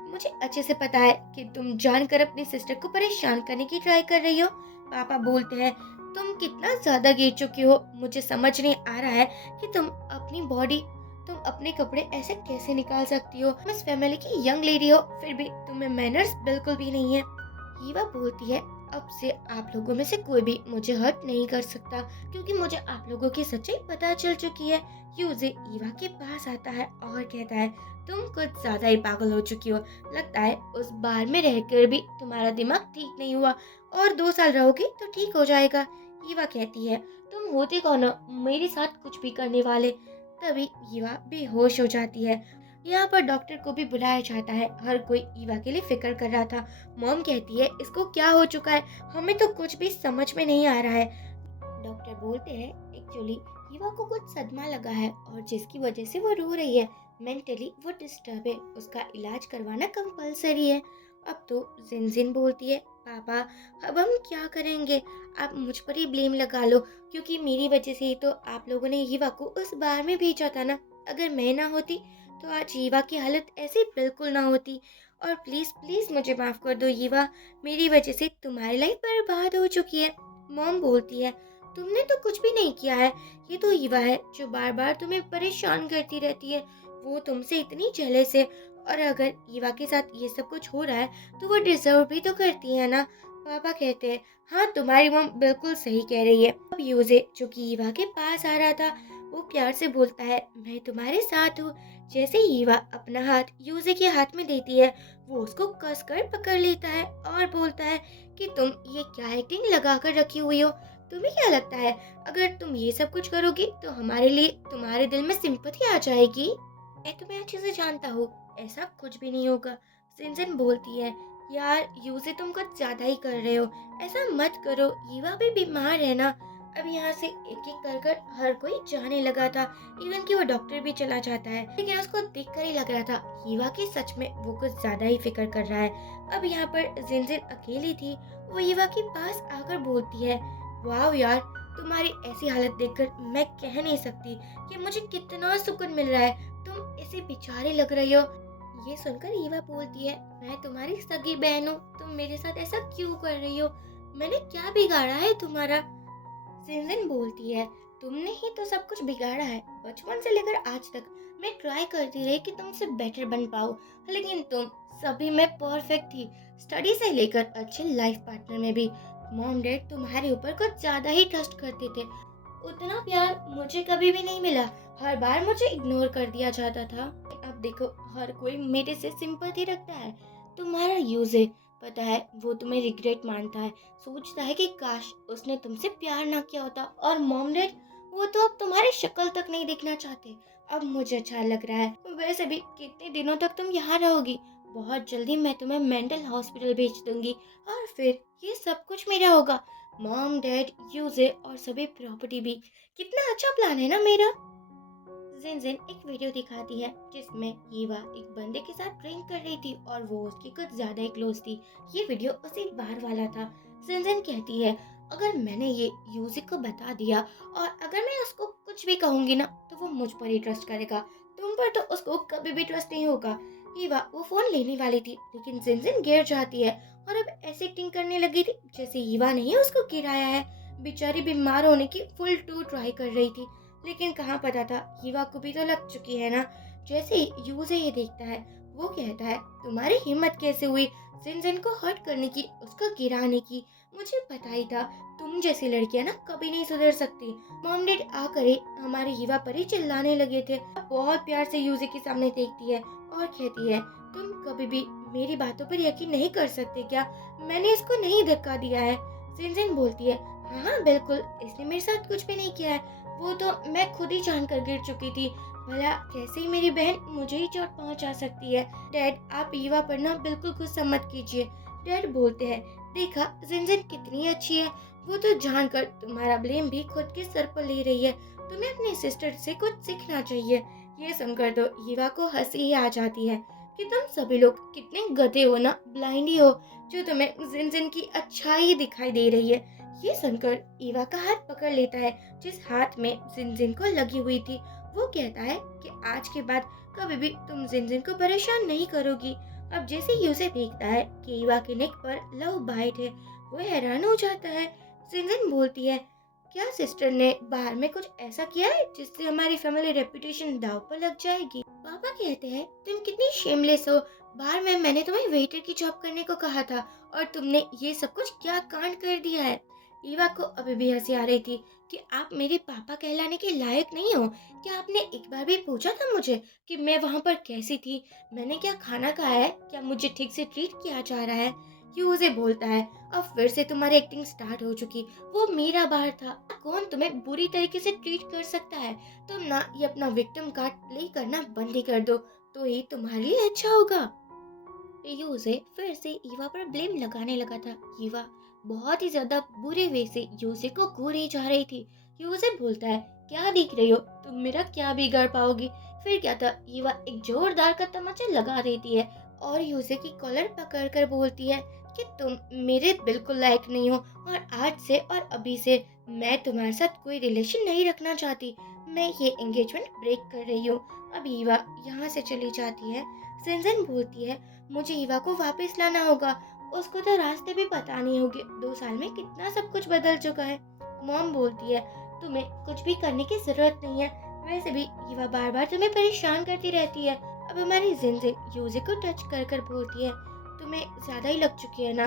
मुझे अच्छे से पता है कि तुम जानकर अपनी सिस्टर को परेशान करने की ट्राई कर रही हो। पापा बोलते हैं तुम कितना ज्यादा गिर चुकी हो, मुझे समझ नहीं आ रहा है कि तुम अपने कपड़े ऐसे कैसे निकाल सकती हो। तुम इस फैमिली की यंग लेडी हो, फिर भी तुम्हें मैनर्स बिल्कुल भी नहीं है। ईवा बोलती है अब से आप लोगों में से कोई भी मुझे हर्ट नहीं कर सकता, क्योंकि मुझे आप लोगों की सच्चाई पता चल चुकी है। यूजे ईवा के पास आता है और कहता है तुम कुछ ज्यादा ही पागल हो चुकी हो, लगता है उस बार में रहकर भी तुम्हारा दिमाग ठीक नहीं हुआ, और 2 साल रहोगे तो ठीक हो जाएगा। ईवा कहती है तुम होते कौन हो मेरे साथ कुछ भी करने वाले? तभी ईवा बेहोश हो जाती है। यहाँ पर डॉक्टर को भी बुलाया जाता है, हर कोई ईवा के लिए फिक्र कर रहा था। मॉम कहती है इसको क्या हो चुका है, हमें तो कुछ भी समझ में नहीं आ रहा है। डॉक्टर बोलते हैं एक्चुअली ईवा को कुछ सदमा लगा है और जिसकी वजह से वो रो रही है। मेंटली वो डिस्टर्ब है, उसका इलाज करवाना कंपलसरी है। अब तो जिनजिन बोलती है पापा अब हम क्या करेंगे? आप मुझ पर ही ब्लेम लगा लो, क्योंकि मेरी वजह से ही तो आप लोगों ने ईवा को उस बार में भेजा था ना। अगर मैं ना होती तो आज ईवा की हालत ऐसी बिल्कुल ना होती। और प्लीज प्लीज मुझे माफ कर दो ईवा, मेरी वजह से तुम्हारी लाइफ बर्बाद हो चुकी है। मॉम बोलती है तुमने तो कुछ भी नहीं किया है, ये तो ईवा है जो बार बार तुम्हें परेशान करती रहती है। वो तुमसे इतनी जेलस है, और अगर ईवा के साथ ये सब कुछ हो रहा है तो वो डिजर्व भी तो करती है ना। पापा कहते हैं हाँ तुम्हारी मॉम बिल्कुल सही कह रही है। अब यूजे जो कि ईवा के पास आ रहा था, वो प्यार से बोलता है मैं तुम्हारे साथ हूँ। जैसे ईवा अपना हाथ यूजे के हाथ में देती है, वो उसको कस कर पकड़ लेता है और बोलता है कि तुम ये क्या एक्टिंग लगा कर रखी हुई हो? तुम्हें क्या लगता है अगर तुम ये सब कुछ करोगी तो हमारे लिए तुम्हारे दिल में सिंपैथी आ जाएगी? मैं तुम्हें अच्छे से जानता हूँ, ऐसा कुछ भी नहीं होगा। जिनजिन बोलती है यार यूजे तुम कुछ ज्यादा ही कर रहे हो, ऐसा मत करो, ईवा भी बीमार है ना। अब यहाँ से एक एक कर कर हर कोई जाने लगा था, इवन कि वो डॉक्टर भी चला जाता है, लेकिन उसको देखकर ही लग रहा था ईवा की सच में वो कुछ ज्यादा ही फिक्र कर रहा है। अब यहाँ पर जिनजिन अकेली थी, वो ईवा के पास आकर बोलती है वाह यार, तुम्हारी ऐसी हालत देखकर मैं कह नहीं सकती कि मुझे कितना सुकून मिल रहा है, तुम ऐसे बेचारे लग रही हो। ये सुनकर ईवा बोलती है, मैं तुम्हारी सगी बहन हूँ, तुम मेरे साथ ऐसा क्यों कर रही हो? मैंने क्या बिगाड़ा है तुम्हारा? जिनजिन बोलती है, तुमने ही तो सब कुछ बिगाड़ा है। बचपन से लेकर आज तक मैं ट्राई करती रही कि तुमसे बेटर बन पाऊँ, लेकिन तुम सभी में परफेक्ट थी, स्टडी से लेकर अच्छे लाइफ पार्टनर में भी। मॉम डैड तुम्हारे ऊपर कुछ ज्यादा ही ट्रस्ट करते थे। उतना प्यार मुझे कभी भी नहीं मिला, हर बार मुझे इग्नोर कर दिया जाता था। अब देखो, हर कोई मेरे से सिंपैथी रखता है। तुम्हारा यूज है, पता है, वो तुम्हें रिग्रेट मानता है, सोचता है कि काश उसने तुमसे प्यार ना किया होता। और मॉम डैड, वो तो अब तुम्हारी शक्ल तक नहीं देखना चाहते। अब मुझे अच्छा लग रहा है। वैसे भी कितने दिनों तक तुम यहाँ रहोगी? बहुत जल्दी मैं तुम्हें मेंटल हॉस्पिटल भेज दूंगी और फिर ये सब कुछ मेरा होगा। मॉम डैड, यूजे और सभी प्रॉपर्टी भी। कितना अच्छा प्लान है ना मेरा। जिनजिन एक वीडियो दिखाती है जिसमें ईवा एक बंदे के साथ ड्रिंक कर रही थी और वो उसकी कुछ ज्यादा ही क्लोज थी। ये वीडियो उसी बार वाला था। जिनजिन कहती है, अगर मैंने ये यूजी को बता दिया और अगर मैं उसको कुछ भी कहूंगी ना तो वो मुझ पर ही ट्रस्ट करेगा, तुम पर तो उसको कभी भी ट्रस्ट नहीं होगा। ईवा वो फोन लेने वाली थी लेकिन जिनजिन गिर जाती है और अब ऐसे एक्टिंग करने लगी थी जैसे ईवा ने ही उसको गिराया है। बेचारी बीमार होने की फुल टू ट्राई कर रही थी, लेकिन कहाँ पता था हीवा को भी तो लग चुकी है ना। जैसे ही यूजे ये देखता है, वो कहता है, तुम्हारी हिम्मत कैसे हुई जिनजिन को हर्ट करने की, उसको गिराने की? मुझे पता ही था, तुम जैसी लड़कियां ना कभी नहीं सुधर सकती। मॉम डैड आकर ही हमारे हीवा पर ही चिल्लाने लगे थे। बहुत प्यार से यूजे के सामने देखती है और कहती है, तुम कभी भी मेरी बातों पर यकीन नहीं कर सकते क्या? मैंने इसको नहीं धक्का दिया है। जिनजिन बोलती है, हाँ हाँ बिल्कुल, इसने मेरे साथ कुछ भी नहीं किया है, वो तो मैं खुद ही जानकर गिर चुकी थी। भला कैसे ही मेरी बहन मुझे ही चोट पहुंचा सकती है? डैड, आप ईवा पर ना बिल्कुल गुस्सा मत कीजिए। डैड बोलते हैं, देखा जिनजिन कितनी अच्छी है, वो तो जानकर तुम्हारा ब्लेम भी खुद के सर पर ले रही है। तुम्हें अपनी सिस्टर से कुछ सीखना चाहिए। ये सुनकर तो ईवा को हंसी ही आ जाती है कि तुम सभी लोग कितने गधे हो ना, ब्लाइंड ही हो, जो तुम्हें जिनजिन की अच्छाई दिखाई दे रही है। ये सुनकर ईवा का हाथ पकड़ लेता है जिस हाथ में जिनजिन को लगी हुई थी। वो कहता है कि आज के बाद कभी भी तुम जिनजिन को परेशान नहीं करोगी। अब जैसे ही उसे देखता है कि ईवा के नेक पर लव बाइट है, वो हैरान हो जाता है। जिनजिन बोलती है, क्या सिस्टर ने बाहर में कुछ ऐसा किया है जिससे हमारी फैमिली रेपुटेशन दांव पर लग जाएगी? पापा कहते हैं, तुम कितनी शेमलेस हो। बाहर में मैंने तुम्हें वेटर की जॉब करने को कहा था और तुमने ये सब कुछ क्या कांड कर दिया है। ईवा को अभी भी हंसी आ रही थी कि आप मेरे पापा कहलाने के लायक नहीं हो। क्या आपने एक बार भी पूछा था मुझे कि मैं वहाँ पर कैसी थी? मैंने क्या खाना खाया है? क्या मुझे ठीक से ट्रीट किया जा रहा है? यूजे बोलता है, अब फिर से तुम्हारी एक्टिंग स्टार्ट हो चुकी। वो मेरा बाहर था, कौन तुम्हें बुरी तरीके से ट्रीट कर सकता है? तुम ना ये अपना विक्टिम कार्ड प्ले करना बंद ही कर दो, तो ही तुम्हारे लिए अच्छा होगा। यूजे फिर से ईवा पर ब्लेम लगाने लगा था। ईवा बहुत ही ज्यादा बुरे वे से यूजे को घूरे जा रही थी। यूजे बोलता है, क्या देख रही हो, तुम मेरा क्या बिगाड़ पाओगी? फिर क्या था, ईवा एक जोरदार का तमाचा लगा देती है और यूजे की कॉलर पकड़ कर बोलती है कि तुम मेरे बिल्कुल लायक नहीं हो और आज से और अभी से मैं तुम्हारे साथ कोई रिलेशन नहीं रखना चाहती। मैं ये एंगेजमेंट ब्रेक कर रही हूँ। अब ईवा यहाँ से चली जाती है। जिनजिन बोलती है, मुझे ईवा को वापस लाना होगा, उसको तो रास्ते भी पता नहीं होंगे। 2 साल में कितना सब कुछ बदल चुका है। मॉम बोलती है, तुम्हें कुछ भी करने की जरूरत नहीं है, वैसे भी ईवा बार बार तुम्हें परेशान करती रहती है। अब हमारी जिनजिन यूजे को टच कर कर बोलती है, तुम्हें ज्यादा ही लग चुकी है ना।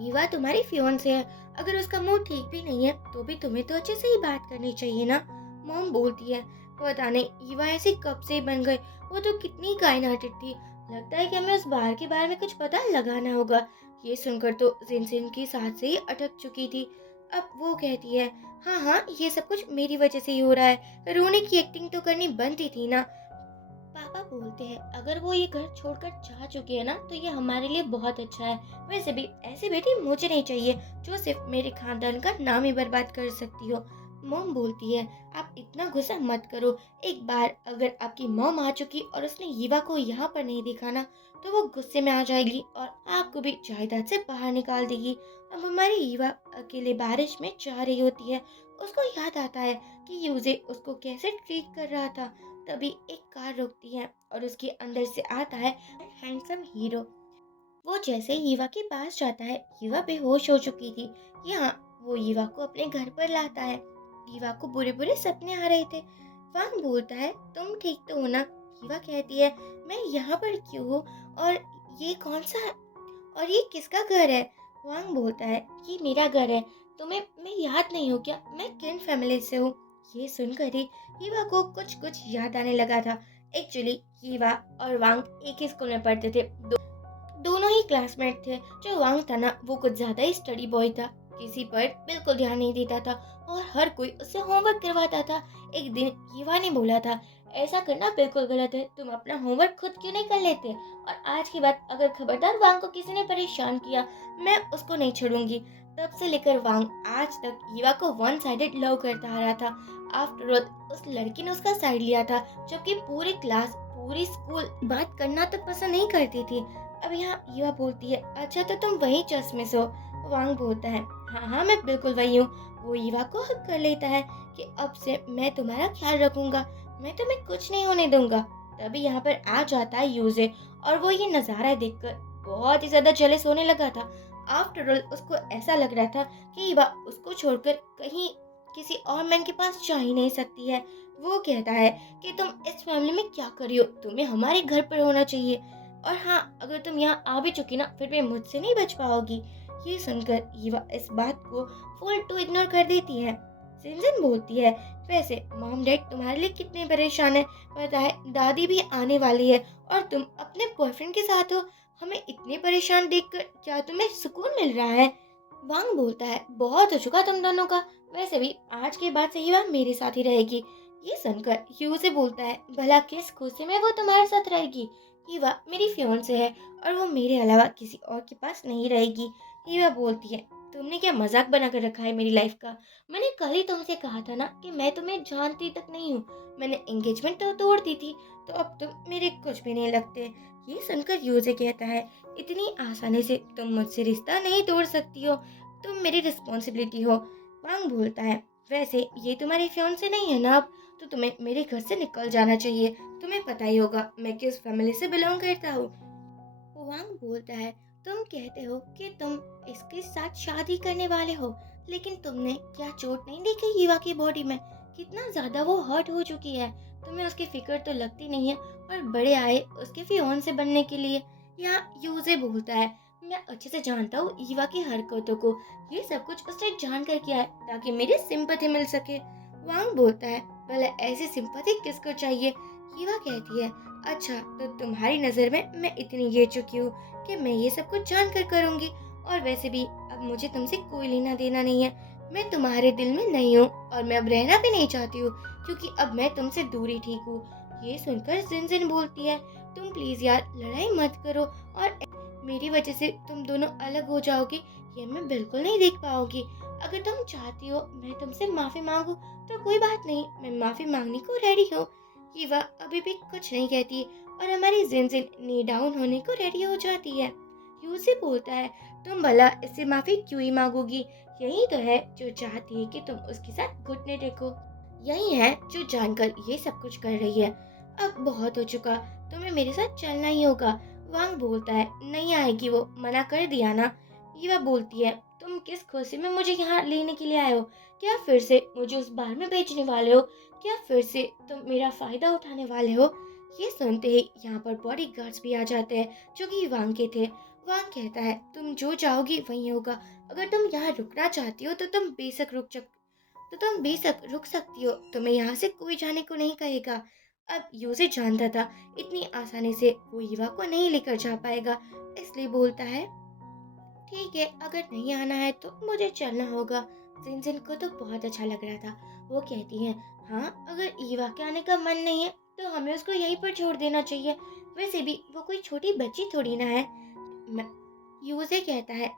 ईवा तुम्हारी फियोंसे है, अगर उसका मूड ठीक भी नहीं है तो भी तुम्हें तो अच्छे से ही बात करनी चाहिए ना। मॉम बोलती है, पता नहीं ईवा ऐसी कब से बन गई, वो तो कितनी काइंड हार्टेड थी। लगता है कि हमें उस बार के बारे में कुछ पता लगाना होगा। ये सुनकर तो जिनजिन की सांस से ही अटक चुकी थी। अब वो कहती है, हाँ हाँ, ये सब कुछ मेरी वजह से ही हो रहा है, रोने की एक्टिंग तो करनी बनती थी ना। पापा बोलते हैं, अगर वो ये घर छोड़कर जा चुकी है ना तो ये हमारे लिए बहुत अच्छा है। वैसे भी ऐसी बेटी मुझे नहीं चाहिए जो सिर्फ मेरे खानदान का नाम ही बर्बाद कर सकती हो। मॉम बोलती है, आप इतना गुस्सा मत करो। एक बार अगर आपकी मॉम आ चुकी और उसने ईवा को यहाँ पर नहीं देखा ना तो वो गुस्से में आ जाएगी और आपको भी जायदाद से बाहर निकाल देगी। अब हमारी ईवा अकेले बारिश में जा रही होती है। उसको याद आता है कि यूजे उसको कैसे ट्रीट कर रहा था। तभी एक कार रुकती है और उसके अंदर से आता है हैंडसम हीरो। वो जैसे ईवा के पास जाता है, ईवा बेहोश हो चुकी थी। यहाँ वो ईवा को अपने घर पर लाता है। ईवा को बुरे बुरे सपने आ रहे थे। वांग बोलता है, तुम ठीक तो हो ना? ईवा कहती है, मैं यहाँ पर क्यों हूँ, और ये कौन सा है, और ये किसका घर है? वांग बोलता है, ये मेरा घर है। तुम्हें मैं याद नहीं हूँ क्या? मैं किन फैमिली से हूँ? ये सुनकर ही ईवा को कुछ कुछ याद आने लगा था। एक्चुअली ईवा और वांग एक ही स्कूल में पढ़ते थे। दोनों ही क्लासमेट थे। जो वांग था ना, वो कुछ ज्यादा ही स्टडी बॉय था, किसी पर बिल्कुल ध्यान नहीं देता था और हर कोई उससे होमवर्क करवाता था। एक दिन ईवा ने बोला था, ऐसा करना बिल्कुल गलत है, तुम अपना होमवर्क खुद क्यों नहीं कर लेते? और आज के बाद अगर खबरदार वांग को किसी ने परेशान किया, मैं उसको नहीं छोड़ूंगी। तब से लेकर वांग आज तक ईवा को वन साइडेड लव करता आ रहा था। आफ्टर ऑल उस लड़की ने उसका साइड लिया था, जबकि पूरी क्लास पूरी स्कूल बात करना तो पसंद नहीं करती थी। अब यहाँ ईवा बोलती है, अच्छा तो तुम वही चश्मे से हो? वांग बोलता है, हाँ हाँ मैं बिल्कुल वही हूँ। वो ईवा को हक कर लेता है कि अब से मैं तुम्हारा ख्याल रखूंगा, मैं तुम्हें कुछ नहीं होने दूंगा। तभी यहाँ पर आ जाता है यूजे, और वो ये नजारा देखकर बहुत ही ज्यादा जेलस होने लगा था। आफ्टर ऑल उसको ऐसा लग रहा था कि ईवा उसको छोड़कर कहीं किसी और मैन के पास जा ही नहीं सकती है। वो कहता है कि तुम इस फैमिली में क्या कर रही हो, तुम्हें हमारे घर पर होना चाहिए, और हाँ अगर तुम यहाँ आ भी चुकी ना, फिर भी मुझसे नहीं बच पाओगी। ये सुनकर ईवा इस बात को फुल टू इग्नोर कर देती है। सिंजन बोलती है, वैसे मॉम डैड तुम्हारे लिए कितने परेशान है, पता है दादी भी आने वाली है और तुम अपने बॉयफ्रेंड के साथ हो। हमें इतने परेशान देखकर क्या तुम्हें सुकून मिल रहा है? वांग बोलता है, बहुत हो चुका तुम दोनों का, वैसे भी आज के बाद से ईवा मेरे साथ ही रहेगी। ये सुनकर ह्यू से बोलता है, भला किस खुशी में वो तुम्हारे साथ रहेगी? ईवा मेरी फियोंसे है और वो मेरे अलावा किसी और के पास नहीं रहेगी। ईवा बोलती है, तुमने क्या मजाक बना कर रखा है मेरी लाइफ का? मैंने कल ही तुमसे कहा था ना कि मैं तुम्हें जानती तक नहीं हूँ। मैंने एंगेजमेंट तो तोड़ दी थी, तो अब तुम मेरे कुछ भी नहीं लगते। ये सुनकर यूजे कहता है, इतनी आसानी से तुम मुझसे रिश्ता नहीं तोड़ सकती हो, तुम मेरी रिस्पॉन्सिबिलिटी हो। वांग बोलता है, वैसे ये तुम्हारी फियोंसे नहीं है ना अब, तो तुम्हें मेरे घर से निकल जाना चाहिए। तुम्हें पता ही होगा मैं किस फैमिली से बिलोंग करता हूँ। वांग बोलता है, तुम कहते हो कि तुम इसके साथ शादी करने वाले हो, लेकिन तुमने क्या चोट नहीं देखी ईवा की बॉडी में? कितना ज्यादा वो हर्ट हो चुकी है। तुम्हें उसकी फिक्र तो लगती नहीं है, और बड़े आए उसके फियोन से बनने के लिए। यहाँ यूजे बोलता है, मैं अच्छे से जानता हूँ ईवा की हरकतों को, ये सब कुछ उसने जान कर किया है ताकि मेरी सिंपैथी मिल सके। वांग बोलता है, भले ऐसी सिंपैथी किसको चाहिए? ईवा कहती है, अच्छा तो तुम्हारी नजर में मैं इतनी गिर चुकी हूँ कि मैं ये सब कुछ जान कर करूँगी, और वैसे भी अब मुझे तुमसे कोई लेना देना नहीं है। मैं तुम्हारे दिल में नहीं हूँ और मैं अब रहना भी नहीं चाहती हूँ, क्योंकि अब मैं तुमसे दूरी ठीक हूँ। ये सुनकर जिनजिन बोलती है, तुम प्लीज यार लड़ाई मत करो, और मेरी वजह से तुम दोनों अलग हो जाओगे, ये मैं बिल्कुल नहीं देख पाऊंगी। अगर तुम चाहती हो मैं तुमसे माफी मांगू तो कोई बात नहीं, मैं माफी मांगने को रेडी हूँ। ईवा अभी भी कुछ नहीं कहती और हमारी जिनजिन नी डाउन होने को रेडी हो जाती है। यूसी बोलता है, तुम भला इससे माफी क्यों ही मांगोगी? यही तो है जो चाहती है कि तुम उसके साथ घुटने टेको, यही है जो जानकर ये सब कुछ कर रही है। अब बहुत हो चुका, तुम्हें मेरे साथ चलना ही होगा। वांग बोलता है, नहीं आएगी, वो मना कर दिया ना। ईवा बोलती है, तुम किस खुशी में मुझे यहाँ लेने के लिए आए हो? क्या फिर से मुझे उस बार में बेचने वाले हो? क्या फिर से तुम मेरा फायदा उठाने वाले हो? ये सुनते ही यहाँ पर बॉडी गार्ड्स भी आ जाते हैं, जो कि वांग के थे। वांग कहता है, तुम जो चाहोगी वही होगा, अगर तुम यहाँ रुकना चाहती हो तो तुम बेशक रुक सकती हो, तुम्हें यहाँ से कोई जाने को नहीं कहेगा। अब यूजे जानता था इतनी आसानी से वो ईवा को नहीं लेकर जा पाएगा, इसलिए बोलता है, ठीक है अगर नहीं आना है तो मुझे चलना होगा। जिनजिन को तो बहुत अच्छा लग रहा था। वो कहती है, हाँ अगर ईवा के आने का मन नहीं है तो हमें उसको यहीं पर छोड़ देना चाहिए, वैसे भी वो कोई छोटी बच्ची थोड़ी ना है। यूजे कहता है,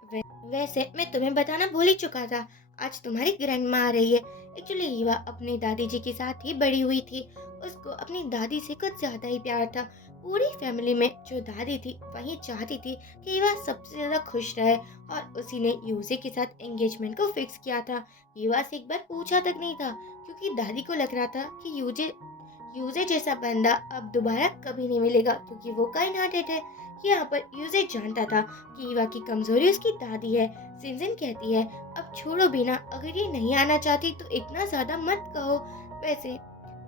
वैसे मैं तुम्हें बताना भूल ही चुका था, आज तुम्हारी ग्रैंडमा आ रही है। एक्चुअली ईवा अपनी दादी जी के साथ ही बड़ी हुई थी, उसको अपनी दादी से कुछ ज्यादा ही प्यार था। पूरी फैमिली में जो दादी थी वही चाहती थी कि ईवा सबसे ज्यादा खुश रहे, और उसी ने यूजे के साथ एंगेजमेंट को फिक्स किया था। ईवा से एक बार पूछा तक नहीं था, क्योंकि दादी को लग रहा था कि यूजे जैसा बंदा अब दोबारा कभी नहीं मिलेगा क्योंकि वो काइंड हार्टेड है। यहाँ पर यूजे जानता था कि ईवा की कमजोरी उसकी दादी है। सिंजिन कहती है, अब छोड़ो बिना, अगर ये नहीं आना चाहती तो इतना ज्यादा मत कहो। वैसे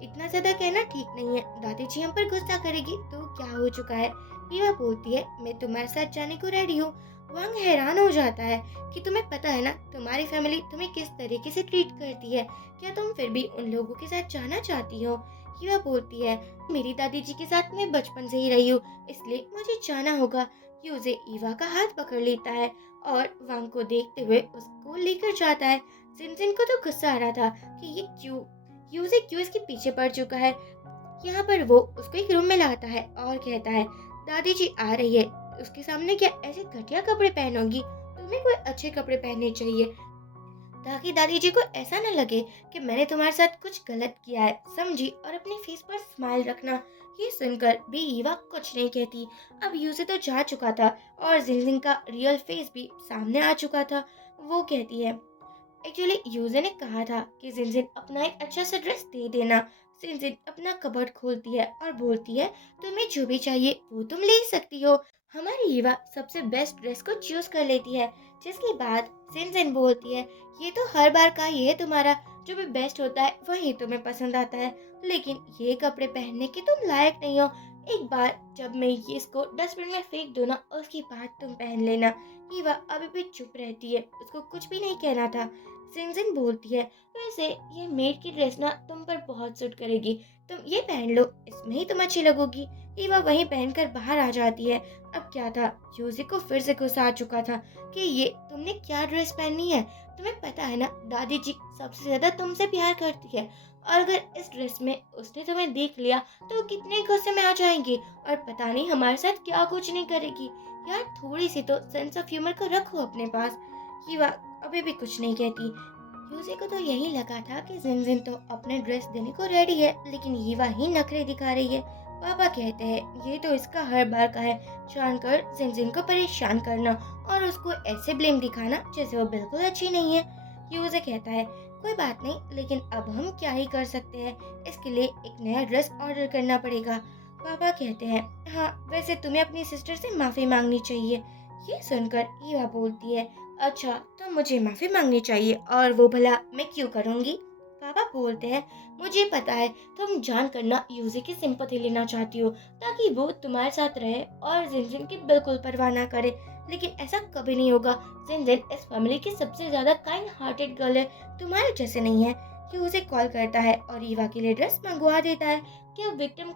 इतना ज्यादा कहना ठीक नहीं है, दादी जी हम पर गुस्सा करेगी तो क्या हो चुका है। ईवा बोलती है, मैं तुम्हारे साथ जाने को रेडी हूँ। वांग हैरान हो जाता है कि तुम्हें पता है ना तुम्हारी फैमिली तुम्हें किस तरीके से ट्रीट करती है, क्या तुम फिर भी उन लोगों के साथ जाना चाहती हो। हीवा बोलती है, मेरी दादी जी के साथ मैं बचपन से ही रही हूँ, इसलिए मुझे जाना होगा। यूजे ईवा का हाथ पकड़ लेता है और वांग को देखते हुए उसको लेकर जाता है। जिनजिन को तो गुस्सा आ रहा था कि ये यूजे क्यों इसके पीछे पड़ चुका है। यहाँ पर वो उसको एक रूम में लाता है और कहता है, दादी जी आ रही है, उसके सामने क्या ऐसे घटिया कपड़े पहनोगी, तुम्हें कोई अच्छे कपड़े पहनने चाहिए ताकि दादी जी को ऐसा न लगे कि मैंने तुम्हारे साथ कुछ गलत किया है, समझी। और अपने फेस पर स्माइल रखना। ये सुनकर भी ईवा कुछ नहीं कहती। अब यूजे तो जा चुका था और जिनजिन का रियल फेस भी सामने आ चुका था। वो कहती है, एक्चुअली यूजे ने कहा था कि जिनजिन अपना एक अच्छा सा ड्रेस दे देना। जिनजिन अपना कबर्ड खोलती है और बोलती है, तुम्हें जो भी चाहिए वो तुम ले सकती हो। हमारी ईवा सबसे बेस्ट ड्रेस को चूज कर लेती है, जिसके बाद जिनजिन बोलती है, ये तो हर बार का ही है तुम्हारा, जो भी बेस्ट होता है वही तुम्हें पसंद आता है, लेकिन ये कपड़े पहनने के तुम लायक नहीं हो। एक बार जब मैं ये इसको डस्टबिन में फेंक दूँ ना, उसके बाद तुम पहन लेना। ईवा अभी भी चुप रहती है, उसको कुछ भी नहीं कहना था। जिनजिन बोलती है, वैसे ये मेड की ड्रेस ना तुम पर बहुत सूट करेगी, तुम ये पहन लो, इसमें ही तुम अच्छी लगोगी। ईवा वहीं पहनकर बाहर आ जाती है। अब क्या था, यूजी को फिर से गुस्सा आ चुका था कि ये तुमने क्या ड्रेस पहनी है, तुम्हें पता है ना दादी जी सबसे ज्यादा तुमसे प्यार करती है, और अगर इस ड्रेस में उसने तुम्हें देख लिया तो कितने गुस्से में आ जाएंगी और पता नहीं हमारे साथ क्या कुछ नहीं करेगी। यार थोड़ी सी तो सेंस ऑफ ह्यूमर को रखो अपने पास। ईवा अभी भी कुछ नहीं कहती। यूजी को तो यही लगा था कि जिनजिन तो अपने ड्रेस देने को रेडी है, लेकिन ईवा ही नखरे दिखा रही है। पापा कहते हैं, ये तो इसका हर बार का है, जानकर जिनजिन को परेशान करना और उसको ऐसे ब्लेम दिखाना जैसे वो बिल्कुल अच्छी नहीं है। यूजी कहता है, कोई बात नहीं, लेकिन अब हम क्या ही कर सकते हैं, इसके लिए एक नया ड्रेस ऑर्डर करना पड़ेगा। पापा कहते हैं, हाँ वैसे तुम्हें अपनी सिस्टर से माफी मांगनी चाहिए। ये सुनकर ईवा बोलती है, अच्छा तो मुझे माफी मांगनी चाहिए, और वो भला मैं क्यों करूंगी। पापा बोलते हैं, मुझे पता है तुम जान करना यूजी की सिंपैथी लेना चाहती हो ताकि वो तुम्हारे साथ रहे और जिनजिन की बिल्कुल परवाह ना करे, लेकिन ऐसा कभी नहीं होगा। जिनजिन इस फैमिली की सबसे ज्यादा काइंड हार्टेड गर्ल है, तुम्हारे जैसे नहीं है। यूजी कॉल करता है और ईवा के लिए ड्रेस मंगवा देता है कि अब विक्टिम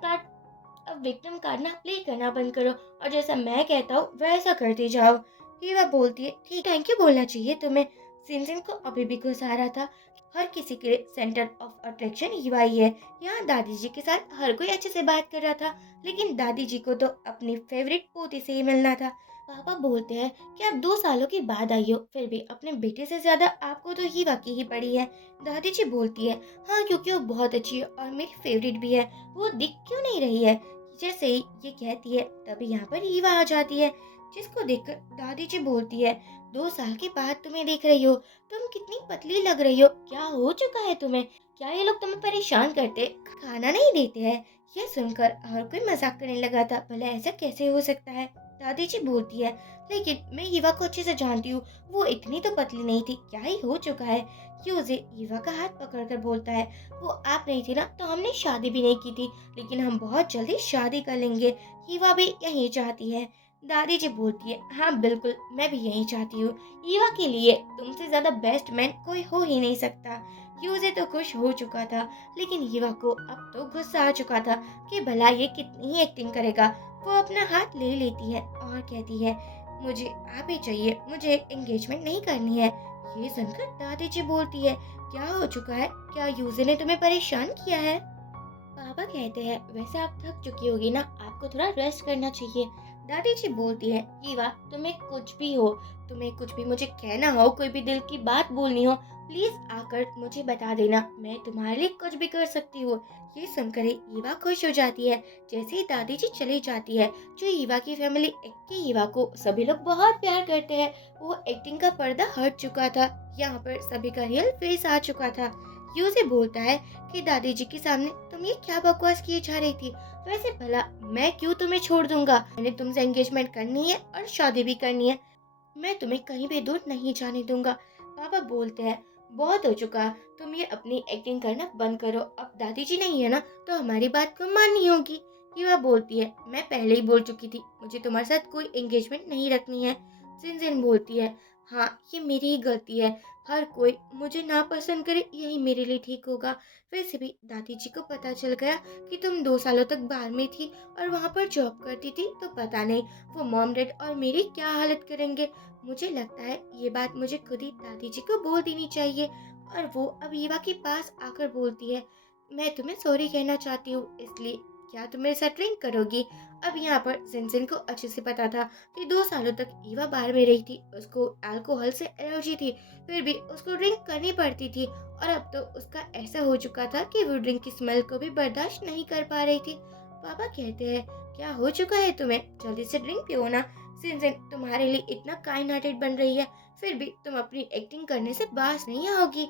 कार्ड ना प्ले करना बंद करो और जैसा मैं कहता हूँ वैसा करती जाओ। हीवा बोलती है, ठीक, थैंक यू बोलना चाहिए तुम्हें। सिनसिन को अभी भी गुस्सा आ रहा था। हर किसी के लिए सेंटर ऑफ अट्रैक्शन हीवा ही है। यहाँ दादी जी के साथ हर कोई अच्छे से बात कर रहा था, लेकिन दादी जी को तो अपनी फेवरेट पोती से ही मिलना था। पापा बोलते हैं कि आप 2 सालों के बाद आई हो, फिर भी अपने बेटे से ज्यादा आपको तो हीवा की ही पड़ी है। दादी जी बोलती है, हाँ क्योंकि वो बहुत अच्छी है और मेरी फेवरेट भी है, वो दिख क्यों नहीं रही है। जैसे ही ये कहती है तभी यहाँ पर ईवा आ जाती है, जिसको देखकर दादी जी बोलती है, 2 साल के बाद तुम्हें देख रही हो, तुम कितनी पतली लग रही हो, क्या हो चुका है तुम्हें, क्या ये लोग तुम्हें परेशान करते, खाना नहीं देते हैं। यह सुनकर हर कोई मजाक करने लगा था, भला ऐसा कैसे हो सकता है। दादी जी बोलती है, लेकिन मैं ईवा को अच्छे से जानती हूँ, वो इतनी तो पतली नहीं थी, क्या ही हो चुका है। यूजे ईवा का हाथ पकड़कर बोलता है, वो आप नहीं थी ना तो हमने शादी भी नहीं की थी, लेकिन हम बहुत जल्दी शादी कर लेंगे, ईवा भी यही चाहती है। दादी जी बोलती है, हाँ बिल्कुल, मैं भी यही चाहती हूँ, ईवा के लिए तुमसे ज्यादा बेस्ट मैन कोई हो ही नहीं सकता। यूजे तो खुश हो चुका था, लेकिन ईवा को अब तो गुस्सा आ चुका था कि भला ये कितनी ही एक्टिंग करेगा। वो अपना हाथ ले लेती है और कहती है, मुझे आप ही चाहिए, मुझे एंगेजमेंट नहीं करनी है। ये सुनकर दादी जी बोलती है, क्या हो चुका है, क्या यूजे ने तुम्हें परेशान किया है। पापा कहते हैं, वैसे आप थक चुकी होगी ना, आपको थोड़ा रेस्ट करना चाहिए। दादी जी बोलती है, ईवा तुम्हें कुछ भी हो, तुम्हें कुछ भी मुझे कहना हो, कोई भी दिल की बात बोलनी हो, प्लीज आकर मुझे बता देना, मैं तुम्हारे लिए कुछ भी कर सकती हूँ। ये सुनकर ही ईवा खुश हो जाती है। जैसे ही दादी जी चली जाती है, जो ईवा की फैमिली की ईवा को सभी लोग बहुत प्यार करते हैं, वो एक्टिंग का पर्दा हट चुका था, यहाँ पर सभी का रियल फेस आ चुका था। यूजी बोलता है कि दादी जी के सामने तुम ये क्या बकवास किए जा रही थी, वैसे भला मैं क्यों तुम्हें छोड़ दूंगा, मैंने तुमसे एंगेजमेंट करनी है और शादी भी करनी है, मैं तुम्हें कहीं भी दूर नहीं जाने दूंगा। पापा बोलते हैं बहुत हो चुका, तुम ये अपनी एक्टिंग करना बंद करो, अब दादी जी नहीं है ना तो हमारी बात को माननी होगी। हीवा बोलती है मैं पहले ही बोल चुकी थी, मुझे तुम्हारे साथ कोई एंगेजमेंट नहीं रखनी है। जिनजिन बोलती है हाँ ये मेरी ही गलती है, हर कोई मुझे नापसंद करे यही मेरे लिए ठीक होगा। वैसे भी दादी जी को पता चल गया कि तुम 2 सालों तक बाहर में थी और वहाँ पर जॉब करती थी, तो पता नहीं वो मॉम डैड और मेरी क्या हालत करेंगे। मुझे लगता है ये बात मुझे खुद ही दादी जी को बोल देनी चाहिए। और वो अब ईवा के पास आकर बोलती है मैं तुम्हें सॉरी कहना चाहती हूँ, इसलिए क्या तुम मेरे साथ ड्रिंक करोगी। अब यहाँ पर जिनजिन को अच्छे से पता था कि 2 सालों तक ईवा बाहर में रही थी, उसको अल्कोहल से एलर्जी थी, फिर भी उसको ड्रिंक करनी पड़ती थी और अब तो उसका ऐसा हो चुका था कि वो ड्रिंक की स्मेल को भी बर्दाश्त नहीं कर पा रही थी। पापा कहते हैं क्या हो चुका है तुम्हें, जल्दी से ड्रिंक पियो ना। सिंजन तुम्हारे लिए इतना काइंड हार्टेड बन रही है, फिर भी तुम अपनी एक्टिंग करने से बाज नहीं आओगी।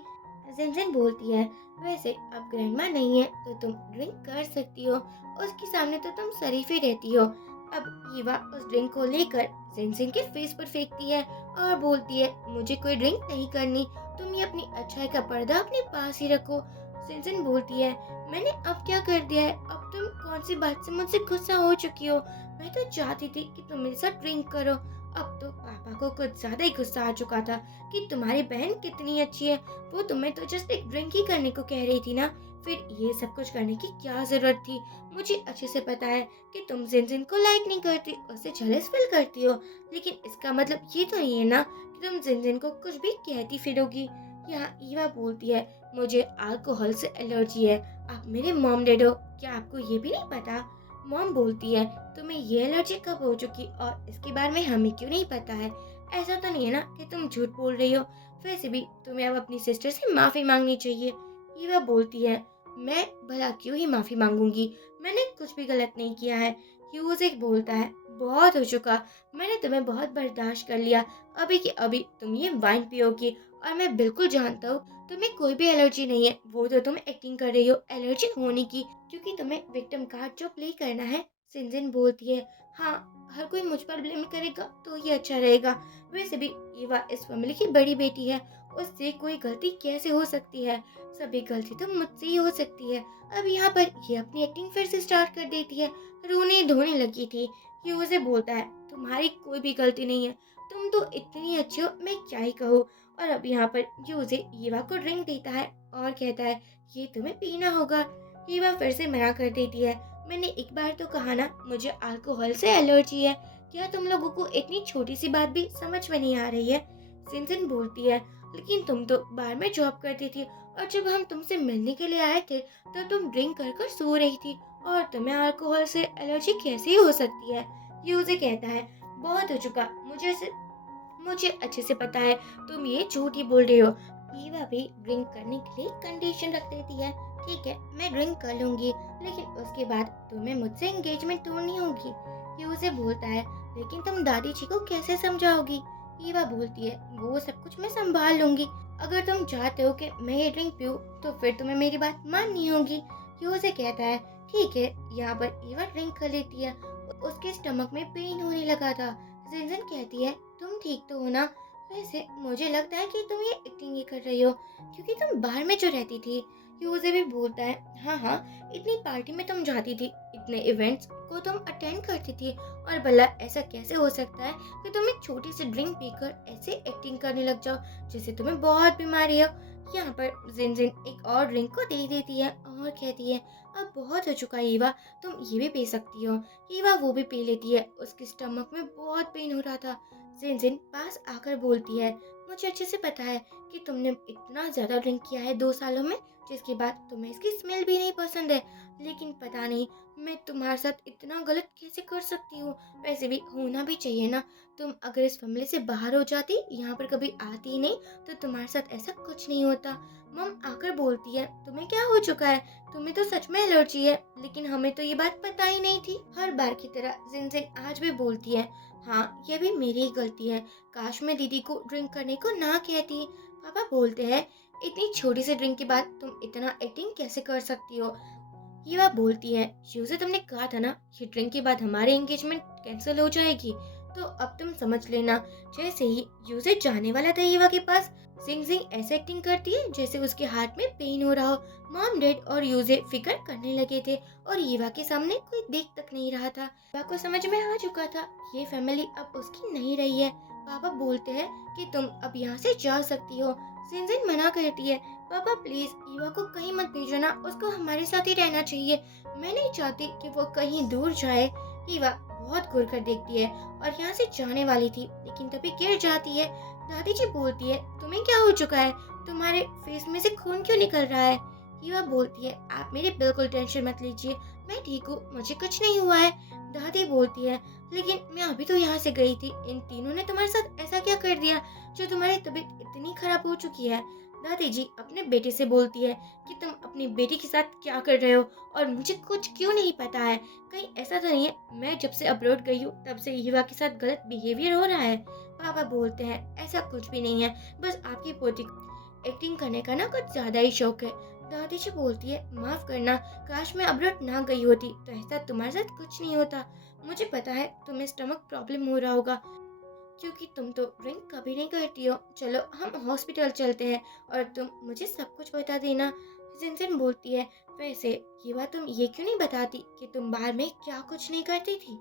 जिनजिन बोलती है वैसे अब ग्रैंडमा नहीं है तो तुम ड्रिंक कर सकती हो, उसके सामने तो तुम शरीफ ही रहती हो। अब ईवा उस ड्रिंक को लेकर जिनजिन के फेस पर फेंकती है और बोलती है मुझे कोई ड्रिंक नहीं करनी, तुम ये अपनी अच्छाई का पर्दा अपने पास ही रखो। जिनजिन बोलती है मैंने अब क्या कर दिया है, अब तुम कौन सी बात से मुझसे गुस्सा हो चुकी हो, मैं तो चाहती थी कि तुम मेरे साथ ड्रिंक करो। अब तो पापा को कुछ ज्यादा ही गुस्सा आ चुका था कि तुम्हारी बहन कितनी अच्छी है, वो तुम्हें तो जस्ट एक ड्रिंक ही करने को कह रही थी ना, फिर ये सब कुछ करने की क्या जरूरत थी। मुझे अच्छे से पता है कि तुम जिनजिन को लाइक नहीं करती, उससे जेलस फील करती हो, लेकिन इसका मतलब ये तो नहीं है ना कि तुम जिनजिन को कुछ भी कहती फिरोगी। यहाँ ईवा बोलती है मुझे अल्कोहल से एलर्जी है, आप मेरे मॉम डैड हो, क्या आपको ये भी नहीं पता। मॉम बोलती है तुम्हें ये एलर्जी कब हो चुकी और इसके बारे में हमें क्यों नहीं पता है, ऐसा तो नहीं है ना कि तुम झूठ बोल रही हो, वैसे भी तुम्हें अब अपनी सिस्टर से माफी मांगनी चाहिए। ईवा बोलती है मैं भला क्यों ही माफी मांगूंगी, मैंने कुछ भी गलत नहीं किया है। ह्यूजिक बोलता है बहुत हो चुका, मैंने तुम्हें बहुत बर्दाश्त कर लिया, अभी की अभी तुम ये वाइन पियोगी और मैं बिल्कुल जानता हूँ तुम्हें कोई भी एलर्जी नहीं है, वो तो तुम एक्टिंग कर रही हो एलर्जी होने की, क्योंकि तुम्हें विक्टिम कार्ड जो प्ले करना है। सिंजिन बोलती है हाँ हर कोई मुझ पर ब्लेम करेगा तो ये अच्छा रहेगा, वैसे भी ईवा इस फैमिली की बड़ी बेटी है, उससे कोई गलती कैसे हो सकती है, सभी गलती तो मुझसे ही हो सकती है। अब यहाँ पर ये अपनी एक्टिंग फिर से स्टार्ट कर देती है, रोने धोने लगी थी। ये उसे बोलता है तुम्हारी कोई भी गलती नहीं है, तुम तो इतनी अच्छी हो मैं क्या ही कहूँ। और अब यहाँ पर यूजे ईवा को ड्रिंक देता है और कहता है ये तुम्हें पीना होगा। ईवा फिर से मना कर देती है मैंने एक बार तो कहा ना मुझे अल्कोहल से एलर्जी है, क्या तुम लोगों को इतनी छोटी सी बात भी समझ में नहीं आ रही है। सिंजिन बोलती है लेकिन तुम तो बार में जॉब करती थी और जब हम तुमसे मिलने के लिए आए थे तो तुम ड्रिंक कर कर सो रही थी और तुम्हें अल्कोहल से एलर्जी कैसे हो सकती है। ये उसे कहता है बहुत हो चुका, मुझे अच्छे से पता है तुम ये झूठ ही बोल रही हो। ईवा भी ड्रिंक करने के लिए कंडीशन रख देती है ठीक है मैं ड्रिंक कर लूंगी, लेकिन उसके बाद तुम्हें मुझसे एंगेजमेंट तोड़नी होगी। ये उसे बोलता है लेकिन तुम दादी जी को कैसे समझाओगी। ईवा बोलती है वो सब कुछ मैं संभाल लूंगी, अगर तुम चाहते हो कि मैं ये ड्रिंक पीऊँ तो फिर तुम्हें मेरी बात माननी होगी। ये उसे कहता है ठीक है। यहाँ पर ईवा ड्रिंक कर लेती है, उसके स्टमक में पेन होने लगा था। जिनजिन कहती है तुम ठीक तो हो ना, वैसे मुझे लगता है कि तुम ये एक्टिंग ही कर रही हो क्योंकि तुम बाहर में जो रहती थी। यूजे भी बोलता है हाँ हाँ इतनी पार्टी में तुम जाती थी, इतने इवेंट्स को तुम अटेंड करती थी, और भला ऐसा कैसे हो सकता है कि तुम एक छोटी सी ड्रिंक पीकर ऐसे एक्टिंग करने लग जाओ जैसे तुम्हें बहुत बीमारी हो। यहाँ पर जिनजिन एक और ड्रिंक को दे देती है और कहती है अब बहुत हो चुका है ईवा, तुम ये भी पी सकती हो। ईवा वो भी पी लेती है, उसके स्टमक में बहुत पेन हो रहा था। जिनजिन पास आकर बोलती है मुझे अच्छे से पता है कि तुमने इतना ज्यादा ड्रिंक किया है 2 सालों में, जिसके बाद तुम्हें इसकी स्मेल भी नहीं पसंद है, लेकिन पता नहीं मैं तुम्हारे साथ इतना गलत कैसे कर सकती हूँ। वैसे भी होना भी चाहिए ना, तुम अगर इस फैमिली से बाहर हो जाती, यहाँ पर कभी आती ही नहीं, तो तुम्हारे साथ ऐसा कुछ नहीं होता। मम आकर बोलती है तुम्हें क्या हो चुका है, तुम्हें तो सच में एलर्जी है, लेकिन हमें तो ये बात पता ही नहीं थी। हर बार की तरह जिनजिन आज भी बोलती है हाँ ये भी मेरी ही गलती है, काश मैं दीदी को ड्रिंक करने को ना कहती। पापा बोलते हैं, इतनी छोटी सी ड्रिंक के बाद तुम इतना एक्टिंग कैसे कर सकती हो? युवा बोलती है, यूं तुमने कहा था ना कि ड्रिंक के बाद हमारी एंगेजमेंट कैंसिल हो जाएगी, तो अब तुम समझ लेना। जैसे ही यूजे जाने वाला था युवा के पास, सिंग सिंग ऐसे एक्टिंग करती है जैसे उसके हाथ में पेन हो रहा हो। मॉम डैड और यूजे फिक्र करने लगे थे और युवा के सामने कोई देख तक नहीं रहा था। युवा को समझ में आ चुका था ये फैमिली अब उसकी नहीं रही है। पापा बोलते हैं कि तुम अब यहाँ से जा सकती हो। सिंजिन मना करती है, पापा प्लीज ईवा को कहीं मत भेजो ना, उसको हमारे साथ ही रहना चाहिए। मैं नहीं चाहती कि वो कहीं दूर जाए। ईवा बहुत घूर कर देखती है और यहाँ से जाने वाली थी, लेकिन तभी गिर जाती है। दादी जी बोलती है, तुम्हें क्या हो चुका है? तुम्हारे फेस में से खून क्यों निकल रहा है? ईवा बोलती है, आप मेरी बिल्कुल टेंशन मत लीजिए, मैं ठीक हूँ, मुझे कुछ नहीं हुआ है। दादी बोलती है, लेकिन मैं अभी तो यहाँ से गई थी, इन तीनों ने तुम्हारे साथ ऐसा क्या कर दिया जो तुम्हारी तबीयत इतनी खराब हो चुकी है? दादी जी अपने बेटे से बोलती है कि तुम अपनी बेटी के साथ क्या कर रहे हो और मुझे कुछ क्यों नहीं पता है? कहीं ऐसा तो नहीं है मैं जब से अब्रॉड गई हूँ तब से युवा के साथ गलत बिहेवियर हो रहा है? पापा बोलते हैं, ऐसा कुछ भी नहीं है, बस आपकी पोती को एक्टिंग करने का ना कुछ ज्यादा ही शौक है। दादी जी बोलती है, माफ करना, काश मैं अब्रॉड ना गई होती तो ऐसा तुम्हारे साथ कुछ नहीं होता। मुझे पता है तुम्हें स्टमक प्रॉब्लम हो रहा होगा क्योंकि तुम तो ड्रिंक कभी नहीं करती हो। चलो हम हॉस्पिटल चलते हैं और तुम मुझे सब कुछ बता देना। जिनजिन बोलती है, वैसे ये बात तुम ये क्यों नहीं बताती कि तुम बाहर में क्या कुछ नहीं करती थी?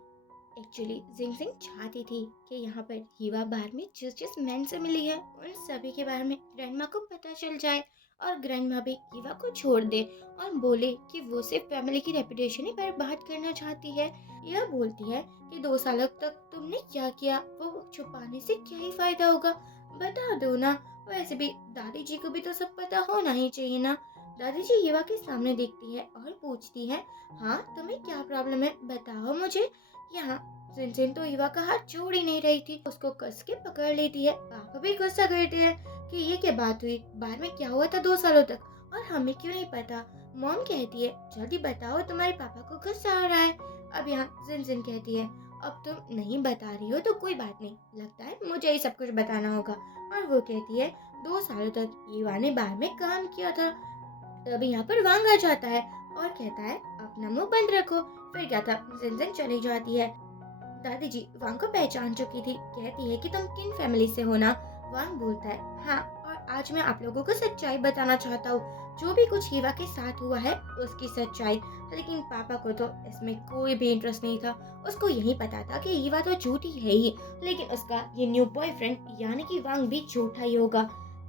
एक्चुअली जिंगजिंग चाहती थी कि यहाँ पर हीवा बार में जिस जिस मैन से मिली है उन सभी के बारे में ग्रैंडमा को पता चल जाए और ग्रैंडमा भी हीवा को छोड़ दे और बोले कि वो सिर्फ फैमिली की रेपुटेशन ही बर्बाद करना चाहती है। यह बोलती है कि 2 सालों तक तुमने क्या किया, वो छुपाने से क्या ही फायदा होगा, बता दो ना। वैसे भी दादी जी को भी तो सब पता होना ही चाहिए ना। दादी जी हीवा के सामने देखती है और पूछती है, हाँ तुम्हें क्या प्रॉब्लम है, बताओ मुझे। यहाँ सिंचन तो ईवा का हाथ छोड़ ही नहीं रही थी, उसको कस के पकड़ लेती है। पापा भी गुस्सा करते हैं कि ये क्या बात हुई, बाहर में क्या हुआ था 2 सालों तक और हमें क्यों नहीं पता। मॉम कहती है, जल्दी बताओ तुम्हारे पापा को गुस्सा आ रहा है। अब यहाँ जिनजिन कहती है, अब तुम नहीं बता रही हो तो कोई बात नहीं, लगता है मुझे ही सब कुछ बताना होगा। और वो कहती है, 2 सालों तक ईवा ने बाहर में काम किया था। तभी यहाँ पर वांग आ जाता है और कहता है, अपना मुंह बंद रखो। फिर क्या था, जिनजिन चली जाती है। दादी जी वांग को पहचान चुकी थी, कहती है कि तुम किन फैमिली से हो ना। वांग बोलता है, हाँ, और आज मैं आप लोगों को सच्चाई बताना चाहता हूँ, जो भी कुछ हीवा के साथ हुआ है उसकी सच्चाई। लेकिन पापा को तो इसमें कोई भी इंटरेस्ट नहीं था, उसको यही पता था कि हीवा तो झूठी है ही, लेकिन उसका ये न्यू बॉयफ्रेंड यानी कि वांग भी झूठा ही होगा।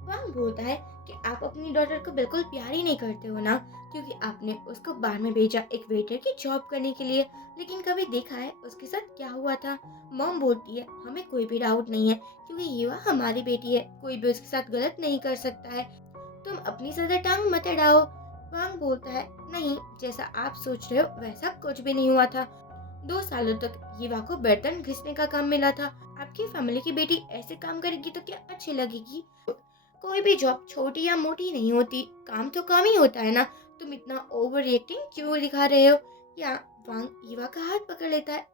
वांग बोलता है कि आप अपनी डॉटर को बिल्कुल प्यार ही नहीं करते हो ना, क्योंकि आपने उसको बाहर में भेजा एक वेटर की जॉब करने के लिए, लेकिन कभी देखा है उसके साथ क्या हुआ था? मॉम बोलती है, हमें कोई भी डाउट नहीं है क्योंकि युवा हमारी बेटी है, कोई भी उसके साथ गलत नहीं कर सकता है, तुम अपनी ज्यादा टांग मत अड़ाओ। वांग बोलता है, नहीं, जैसा आप सोच रहे हो वैसा कुछ भी नहीं हुआ था। 2 सालों तक युवा को बर्तन घिसने का काम मिला था। आपकी फैमिली की बेटी ऐसे काम करेगी तो क्या अच्छी लगेगी? कोई भी जॉब छोटी या मोटी नहीं होती, काम तो काम ही होता है ना, तुम इतना ओवर रिएक्टिंग क्यों दिखा रहे हो? या वांग ईवा का हाथ पकड़ लेता है,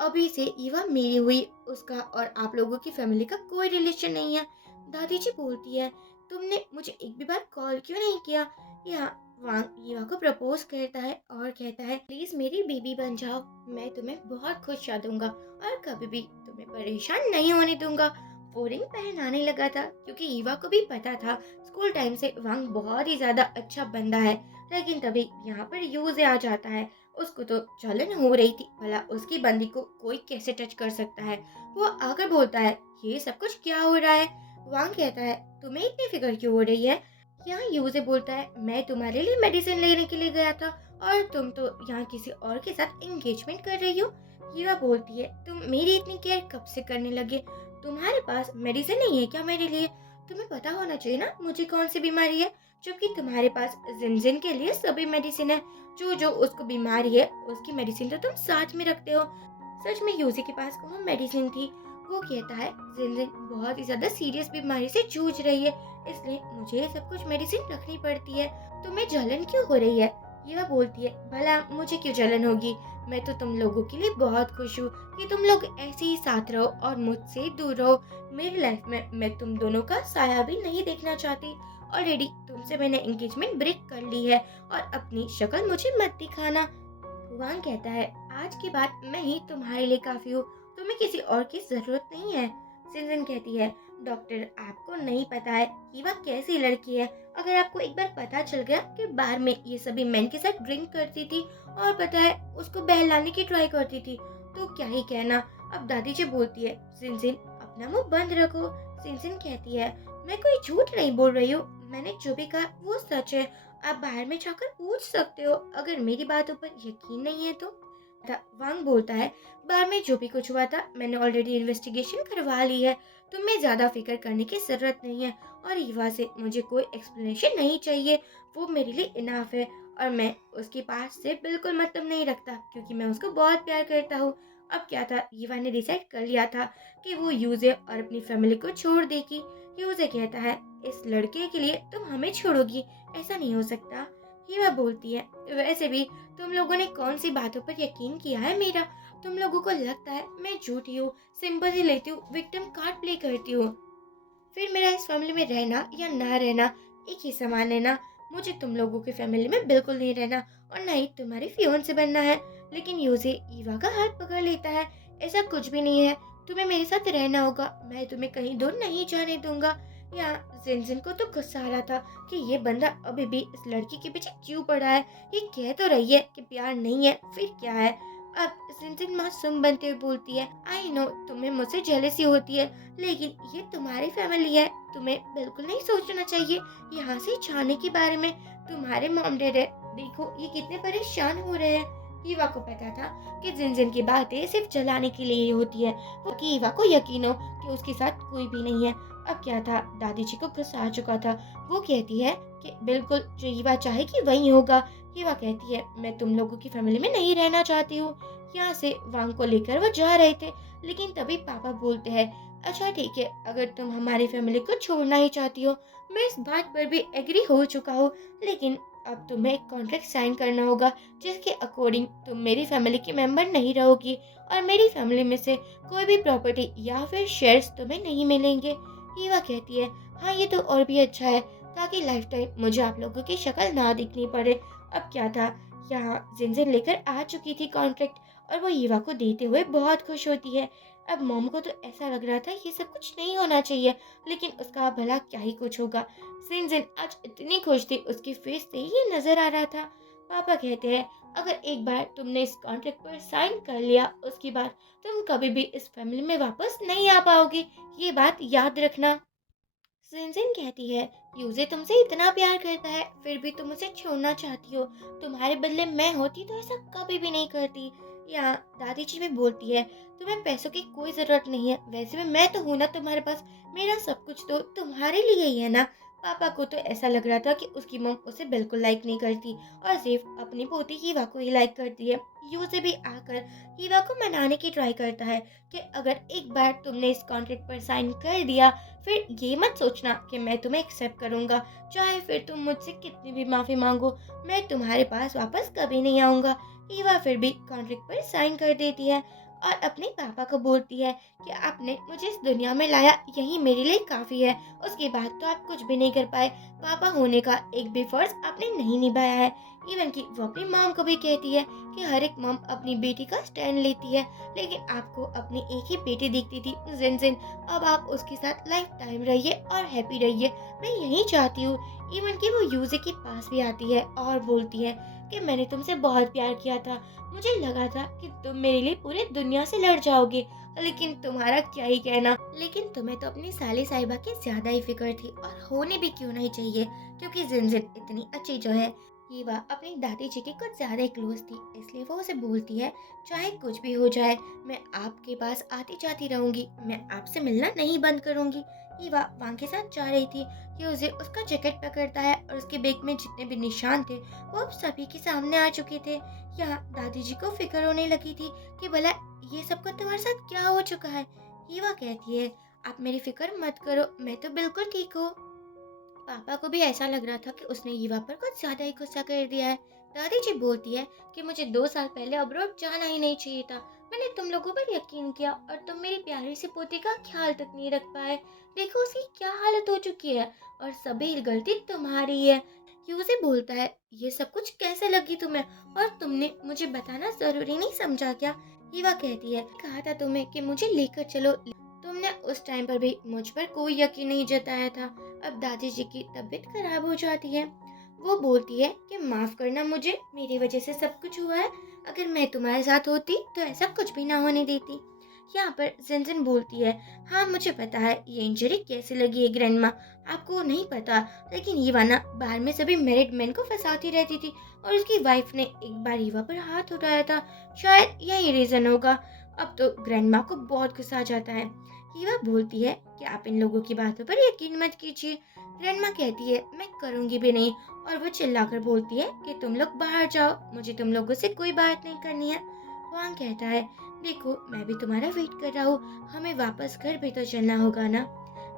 अभी से ईवा मेरी हुई, उसका और आप लोगों की फैमिली का कोई रिलेशन नहीं है। दादी जी बोलती है, तुमने मुझे एक भी बार कॉल क्यों नहीं किया? या वांग ईवा को प्रपोज करता है और कहता है, प्लीज मेरी बेबी बन जाओ, मैं तुम्हें बहुत खुश कर दूंगा और कभी भी तुम्हें परेशान नहीं होने दूंगा। वो रिंग पहनाने लगा था क्योंकि ईवा को भी पता था स्कूल टाइम से वांग बहुत ही ज्यादा अच्छा बंदा है, लेकिन तभी यहाँ पर यूज आ जाता है। उसको तो जलन हो रही थी, भला उसकी बंदी को कोई कैसे टच कर सकता है। वो आकर बोलता है, ये सब कुछ क्या हो रहा है? वांग कहता है, तुम्हें इतनी फिक्र क्यों हो रही है? यहाँ यूजे बोलता है, मैं तुम्हारे लिए मेडिसिन लेने के लिए गया था और तुम तो यहाँ किसी और के साथ एंगेजमेंट कर रही हो। हीरा बोलती है, तुम मेरी इतनी केयर कब से करने लगे? तुम्हारे पास मेडिसिन नहीं है क्या मेरे लिए? तुम्हें पता होना चाहिए ना मुझे कौन सी बीमारी है, जबकि तुम्हारे पास जिनजिन के लिए सभी मेडिसिन है। जो जो उसको बीमारी है उसकी मेडिसिन तो तुम साथ में रखते हो। सच में यूजी के पास वो मेडिसिन थी। वो कहता है, जिनजिन बहुत ही ज्यादा सीरियस बीमारी से जूझ रही है, इसलिए मुझे ये सब कुछ मेडिसिन रखनी पड़ती है। तुम्हें जलन क्यों हो रही है? ये वह बोलती है, भला मुझे क्यों जलन होगी, मैं तो तुम लोगों के लिए बहुत खुश हूँ कि तुम लोग ऐसे ही साथ रहो और मुझसे दूर रहो। मेरी लाइफ में मैं तुम दोनों का साया भी नहीं देखना चाहती। ऑलरेडी तुमसे मैंने एंगेजमेंट ब्रेक कर ली है और अपनी शक्ल मुझे मत दिखाना। वांग कहता है, आज के बाद मैं ही तुम्हारे लिए काफी हूँ, तुम्हें किसी और की जरूरत नहीं है। सिंजन कहती है, डॉक्टर आपको नहीं पता है कि वह कैसी लड़की है। अगर आपको एक बार पता चल गया कि बार में ये सभी मैन के साथ ड्रिंक करती थी और पता है उसको बहलाने की ट्राई करती थी, तो क्या ही कहना। अब दादी जी बोलती है, सिंजिन अपना मुंह बंद रखो। सिंजिन कहती है, मैं कोई झूठ नहीं बोल रही हूँ, मैंने जो भी कहा वो सच है। आप बाहर में जाकर पूछ सकते हो, अगर मेरी बातों पर यकीन नहीं है तो। वांग बोलता है, बार में जो भी कुछ हुआ था मैंने ऑलरेडी इन्वेस्टिगेशन करवा ली है, तुम्हें ज्यादा फिक्र करने की जरूरत नहीं है। और ईवा से मुझे कोई एक्सप्लेनेशन नहीं चाहिए, वो मेरे लिए इनाफ है। और मैं उसके पास से बिल्कुल मतलब नहीं रखता क्योंकि मैं उसको बहुत प्यार करता हूँ। अब क्या था, ईवा ने डिसाइड कर लिया था कि वो यूजे और अपनी फैमिली को छोड़ देगी। यूजे कहता है, इस लड़के के लिए तुम हमें छोड़ोगी, ऐसा नहीं हो सकता। हीवा बोलती है, वैसे भी तुम लोगों ने कौन सी बातों पर यकीन किया है मेरा? तुम लोगों को लगता है मैं झूठी हूँ, सिंपैथी लेती हूँ, विक्टिम कार्ड प्ले करती हूँ। फिर मेरा इस फैमिली में रहना या ना रहना एक ही समान है ना। मुझे तुम लोगों की फैमिली में बिल्कुल नहीं रहना और ना ही तुम्हारी फियोन से बनना है। लेकिन यूजे ईवा का हाथ पकड़ लेता है, ऐसा कुछ भी नहीं है, तुम्हें मेरे साथ रहना होगा, मैं तुम्हें कहीं दूर नहीं जाने दूंगा। यहाँ जिनजिन को तो गुस्सा आ रहा था कि ये बंदा अभी भी इस लड़की के पीछे क्यों पड़ा है। ये कह तो रही है कि प्यार नहीं है, फिर क्या है। अब जिनजिन मासूम बनते हुए बोलती है, आई नो तुम्हें मुझसे जेलसी होती है, लेकिन ये तुम्हारी फैमिली है, तुम्हें बिल्कुल नहीं सोचना चाहिए यहाँ से जाने के बारे में। तुम्हारे मॉम डैड है, देखो ये कितने परेशान हो रहे हैं। ईवा को पता था कि जिनजिन की बातें सिर्फ जलाने के लिए ही होती है, वो कि ईवा को यकीन हो कि उसके साथ कोई भी नहीं है। अब क्या था, दादी जी को गुस्सा आ चुका था। वो कहती है कि बिल्कुल जो ईवा चाहेगी वही होगा। ईवा कहती है, मैं तुम लोगों की फैमिली में नहीं रहना चाहती हूँ। यहाँ से वांग को लेकर वो जा रहे थे, लेकिन तभी पापा बोलते हैं, अच्छा ठीक है, अगर तुम हमारी फैमिली को छोड़ना ही चाहती हो, मैं इस बात पर भी एग्री हो चुका हूँ, लेकिन अब तुम्हें एक कॉन्ट्रैक्ट साइन करना होगा जिसके अकॉर्डिंग तुम मेरी फैमिली की मेंबर नहीं रहोगी और मेरी फैमिली में से कोई भी प्रॉपर्टी या फिर शेयर्स तुम्हें नहीं मिलेंगे। ईवा कहती है, हाँ ये तो और भी अच्छा है, ताकि लाइफ टाइम मुझे आप लोगों की शक्ल ना दिखनी पड़े। अब क्या था, यहाँ जिनजिन लेकर आ चुकी थी कॉन्ट्रैक्ट और वो ईवा को देते हुए बहुत खुश होती है। अब मॉम को तो ऐसा लग रहा था ये सब कुछ नहीं होना चाहिए, लेकिन उसका भला क्या ही कुछ होगा। जिनजिन आज इतनी खुश थी, उसकी फेस से ये नजर आ रहा था। पापा कहते हैं, अगर एक बार तुमने इस कॉन्ट्रैक्ट पर साइन कर लिया, उसके बाद तुम कभी भी इस फैमिली में वापस नहीं आ पाओगी, ये बात याद रखना। सिंजिन कहती है, यूजे तुमसे इतना प्यार करता है फिर भी तुम उसे छोड़ना चाहती हो, तुम्हारे बदले मैं होती तो ऐसा कभी भी नहीं करती। यहाँ दादी जी भी बोलती है, तुम्हें पैसों की कोई जरूरत नहीं है, वैसे भी मैं तो हूं ना तुम्हारे पास, मेरा सब कुछ तो तुम्हारे लिए ही है ना। पापा को तो ऐसा लग रहा था कि उसकी मम उसे बिल्कुल लाइक नहीं करती और सिर्फ अपनी पोती हीवा को ही लाइक करती है। यूजे भी आकर हीवा को मनाने की ट्राई करता है कि अगर एक बार तुमने इस कॉन्ट्रैक्ट पर साइन कर दिया, फिर ये मत सोचना कि मैं तुम्हें एक्सेप्ट करूंगा, चाहे फिर तुम मुझसे कितनी भी माफी मांगो, मैं तुम्हारे पास वापस कभी नहीं आऊंगा। ईवा फिर भी कॉन्ट्रैक्ट पर साइन कर देती है और अपने पापा को बोलती है कि आपने मुझे इस दुनिया में लाया, यही मेरे लिए काफी है, उसके बाद तो आप कुछ भी नहीं कर पाए, पापा होने का एक भी फर्ज आपने नहीं निभाया है। इवन कि वो अपनी मॉम को भी कहती है कि हर एक मॉम अपनी बेटी का स्टैंड लेती है, लेकिन आपको अपनी एक ही बेटी दिखती थी जिनजिन, अब आप उसके साथ लाइफ टाइम रहिए और हैप्पी रहिए, मैं यही चाहती हूँ। इवन कि वो यूजे के पास भी आती है और बोलती है कि मैंने तुमसे बहुत प्यार किया था, मुझे लगा था कि तुम मेरे लिए पूरी दुनिया से लड़ जाओगे, लेकिन तुम्हारा क्या ही कहना। लेकिन तुम्हें तो अपनी साली साहिबा की ज्यादा ही फिक्र थी और होने भी क्यों नहीं चाहिए, क्योंकि जिनजिन इतनी अच्छी जो है। हीवा अपनी दादी जी के कुछ ज्यादा ही क्लोज थी, इसलिए वो उसे बोलती है, चाहे कुछ भी हो जाए मैं आपके पास आती जाती रहूंगी, मैं आपसे मिलना नहीं बंद करूंगी। हीवा वांग के साथ जा रही थी, ये उसे उसका जैकेट पकड़ता है और उसके बैग में जितने भी निशान थे वो अब सभी के सामने आ चुके थे। यहाँ दादी जी को फिक्र होने लगी थी कि भला ये सब कुछ तुम्हारे साथ क्या हो चुका है। हीवा कहती है, आप मेरी फिक्र मत करो, मैं तो बिल्कुल ठीक हूँ। पापा को भी ऐसा लग रहा था कि उसने ईवा पर कुछ ज्यादा ही गुस्सा कर दिया है। दादी जी बोलती है कि मुझे 2 साल पहले अब्रॉड जाना ही नहीं चाहिए था। मैंने तुम लोगों पर यकीन किया और तुम मेरी प्यारी सी पोती का ख्याल तक नहीं रख पाए। देखो उसकी क्या हालत हो चुकी है और सभी गलती तुम्हारी है। यूजी बोलता है, ये सब कुछ कैसे लगी तुम्हें और तुमने मुझे बताना जरूरी नहीं समझा क्या? हीवा कहती है, कहा था तुम्हें कि मुझे लेकर चलो। तुमने उस टाइम पर भी मुझ पर कोई यकीन नहीं जताया था। अब दादी जी की तबीयत खराब हो जाती है। वो बोलती है कि माफ करना मुझे, मेरी वजह से सब कुछ हुआ है। अगर मैं तुम्हारे साथ होती तो ऐसा कुछ भी ना होने देती। यहाँ पर जिनजिन बोलती है, हाँ मुझे पता है ये इंजरी कैसे लगी है ग्रैंडमा, आपको नहीं पता। लेकिन ईवा ना बाहर में सभी मैरिड मैन को फंसाती रहती थी और उसकी वाइफ ने एक बार ईवा पर हाथ उठाया था। शायद यही रीजन होगा। अब तो ग्रैंडमा को बहुत गुस्सा आ जाता है। ईवा बोलती है कि आप इन लोगों की बातों पर यकीन मत कीजिए। ग्रैंडमा कहती है, मैं करूंगी भी नहीं। और वो चिल्लाकर बोलती है कि तुम लोग बाहर जाओ, मुझे तुम लोगों से कोई बात नहीं करनी है। वांग कहता है, देखो मैं भी तुम्हारा वेट कर रहा हूँ, हमें वापस घर भी तो चलना होगा ना।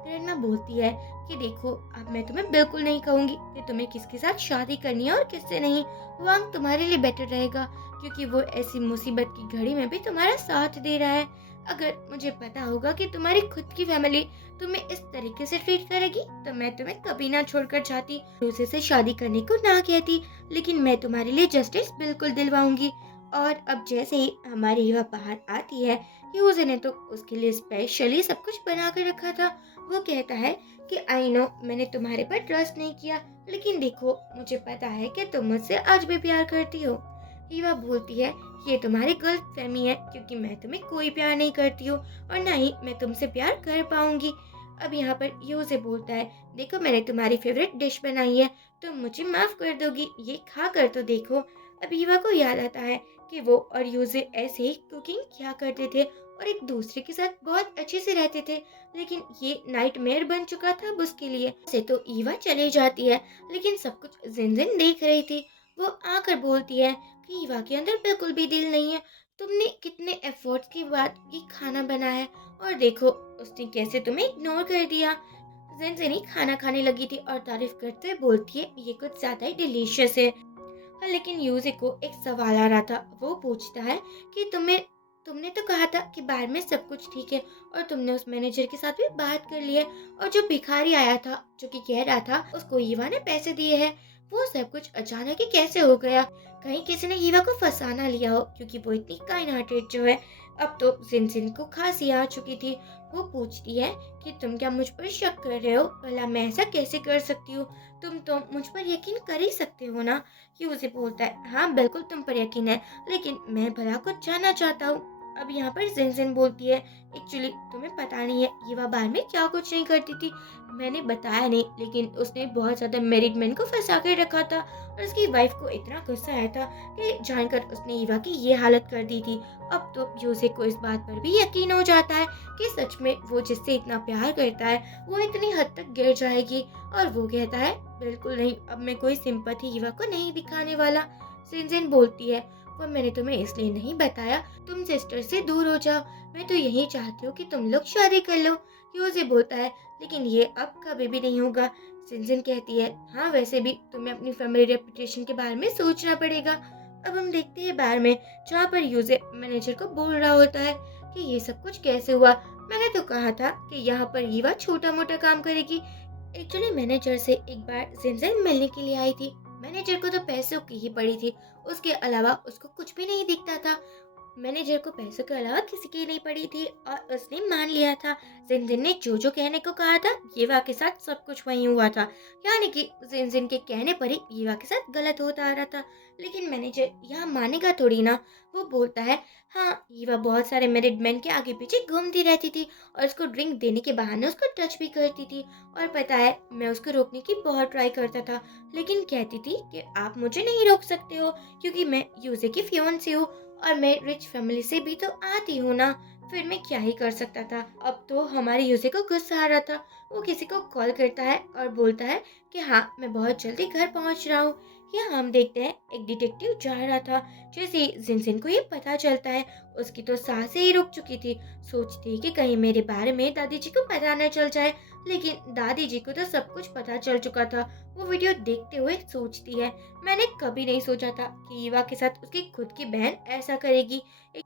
ग्रैंडमा बोलती है कि देखो अब मैं तुम्हें बिल्कुल नहीं कहूंगी कि तुम्हें किसके साथ शादी करनी है और किससे नहीं। वांग तुम्हारे लिए बेटर रहेगा क्योंकि वो ऐसी मुसीबत की घड़ी में भी तुम्हारा साथ दे रहा है। अगर मुझे पता होगा कि तुम्हारी खुद की फैमिली तुम्हें इस तरीके से ट्रीट करेगी तो मैं तुम्हें कभी ना छोड़कर जाती, दूसरे से शादी करने को ना कहती। लेकिन मैं तुम्हारे लिए जस्टिस बिल्कुल दिलवाऊंगी। और अब जैसे ही हमारी युवा बाहर आती है, यूजे ने तो उसके लिए स्पेशली सब कुछ बना कर रखा था। वो कहता है कि आई नो मैंने तुम्हारे पर ट्रस्ट नहीं किया, लेकिन देखो मुझे पता है कि तुम मुझसे आज भी प्यार करती हो। ईवा बोलती है, ये तुम्हारी गलत फहमी है क्योंकि मैं तुम्हें कोई प्यार नहीं करती हूँ और ना ही मैं तुमसे प्यार कर पाऊंगी। अब यहाँ पर यूजे बोलता है, देखो मैंने तुम्हारी फेवरेट डिश बनाई है, तुम मुझे माफ कर दोगी, ये खा कर तो देखो। अब ईवा को याद आता है कि वो और यूजे ऐसे ही कुकिंग किया करते थे और एक दूसरे के साथ बहुत अच्छे से रहते थे। लेकिन ये नाइटमेयर बन चुका था अब उसके लिए। से तो ईवा चली जाती है, लेकिन सब कुछ जिनजिन देख रही थी। वो आकर बोलती है कि ईवा के अंदर बिल्कुल भी दिल नहीं है। तुमने कितने एफर्ट्स के बाद ये खाना बनाया है और देखो उसने कैसे तुम्हें इग्नोर कर दिया। जिनजिनी खाना खाने लगी थी और तारीफ करते हुए बोलती है, ये कुछ ज्यादा ही डिलीशियस है। हाँ, लेकिन यूजी को एक सवाल आ रहा था। वो पूछता है कि तुमने तो कहा था कि बाहर में सब कुछ ठीक है और तुमने उस मैनेजर के साथ भी बात कर ली है और जो भिखारी आया था जो कि कह रहा था उसको ईवा ने पैसे दिए हैं, वो सब कुछ अचानक ही कैसे हो गया? कहीं किसी ने ईवा को फंसाना लिया हो क्योंकि वो इतनी काइंड हार्टेड जो है। अब तो जिनजिन को खांसी आ चुकी थी। वो पूछती है कि तुम क्या मुझ पर शक कर रहे हो? भला मैं ऐसा कैसे कर सकती हूँ? तुम तो मुझ पर यकीन कर ही सकते हो ना। यूजी बोलता है, हाँ बिल्कुल तुम पर यकीन है, लेकिन मैं भला कुछ जानना चाहता हूँ। अब यहाँ पर जिनजिन बोलती है, एक्चुअली तुम्हें पता नहीं है ये बार में क्या कुछ नहीं करती थी। मैंने बताया नहीं, लेकिन उसने बहुत ज्यादा मैरिड मैन को फंसा कर रखा था और उसकी वाइफ को इतना गुस्सा आया था कि जानकर उसने ईवा की ये हालत कर दी थी। अब तो यूजे को इस बात पर भी यकीन हो जाता है कि सच में वो जिससे इतना प्यार करता है वो इतनी हद तक गिर जाएगी। और वो कहता है, बिल्कुल नहीं, अब मैं कोई सिंपैथी ईवा को नहीं दिखाने वाला। जिनजिन बोलती है, वो मैंने तुम्हें इसलिए नहीं बताया तुम सिस्टर से दूर हो जाओ, मैं तो यही चाहती हूँ कि तुम लोग शादी कर लो। यूजे बोलता है, लेकिन ये अब कभी भी नहीं होगा। जिनजिन कहती है, हाँ वैसे भी तुम्हें अपनी फैमिली रेपुटेशन के बारे में सोचना पड़ेगा। अब हम देखते हैं बाहर में, जहाँ पर यूजे मैनेजर को बोल रहा होता है कि ये सब कुछ कैसे हुआ। मैंने तो कहा था कि यहाँ पर ईवा छोटा मोटा काम करेगी। एक्चुअली मैनेजर से एक बार जिनजिन मिलने के लिए आई थी। मैनेजर को तो पैसों की ही पड़ी थी, उसके अलावा उसको कुछ भी नहीं दिखता था। मैनेजर को पैसों के अलावा किसी की नहीं पड़ी थी और उसने मान लिया था। जिनजिन ने जो जो कहने को कहा था येवा के साथ सब कुछ वही हुआ था, यानी कि जिनजिन के कहने पर ही येवा के साथ गलत होता आ रहा था। लेकिन मैनेजर यहाँ मानेगा थोड़ी ना। वो बोलता है, हाँ येवा बहुत सारे मैरिड मैन के आगे पीछे घूमती रहती थी और उसको ड्रिंक देने के बहाने उसको टच भी करती थी। और पता है मैं उसको रोकने की बहुत ट्राई करता था, लेकिन कहती थी कि आप मुझे नहीं रोक सकते हो क्योंकि मैं यूजे की फियोंसी हूँ और मैं रिच फैमिली से भी तो आती हूँ ना। फिर मैं क्या ही कर सकता था। अब तो हमारे यूज़ी को गुस्सा आ रहा था। वो किसी को कॉल करता है और बोलता है कि हाँ, मैं बहुत जल्दी घर पहुंच रहा हूँ। यहाँ हम देखते हैं एक डिटेक्टिव जा रहा था। जैसे ही जिनजिन को ये पता चलता है, उसकी तो सांसें ही रुक चुकी थी। सोचती कि कहीं मेरे बारे में दादी जी को पता न चल जाए, लेकिन दादी जी को तो सब कुछ पता चल चुका था। वो वीडियो देखते हुए सोचती है, मैंने कभी नहीं सोचा था कि ईवा के साथ उसकी खुद की बहन ऐसा करेगी।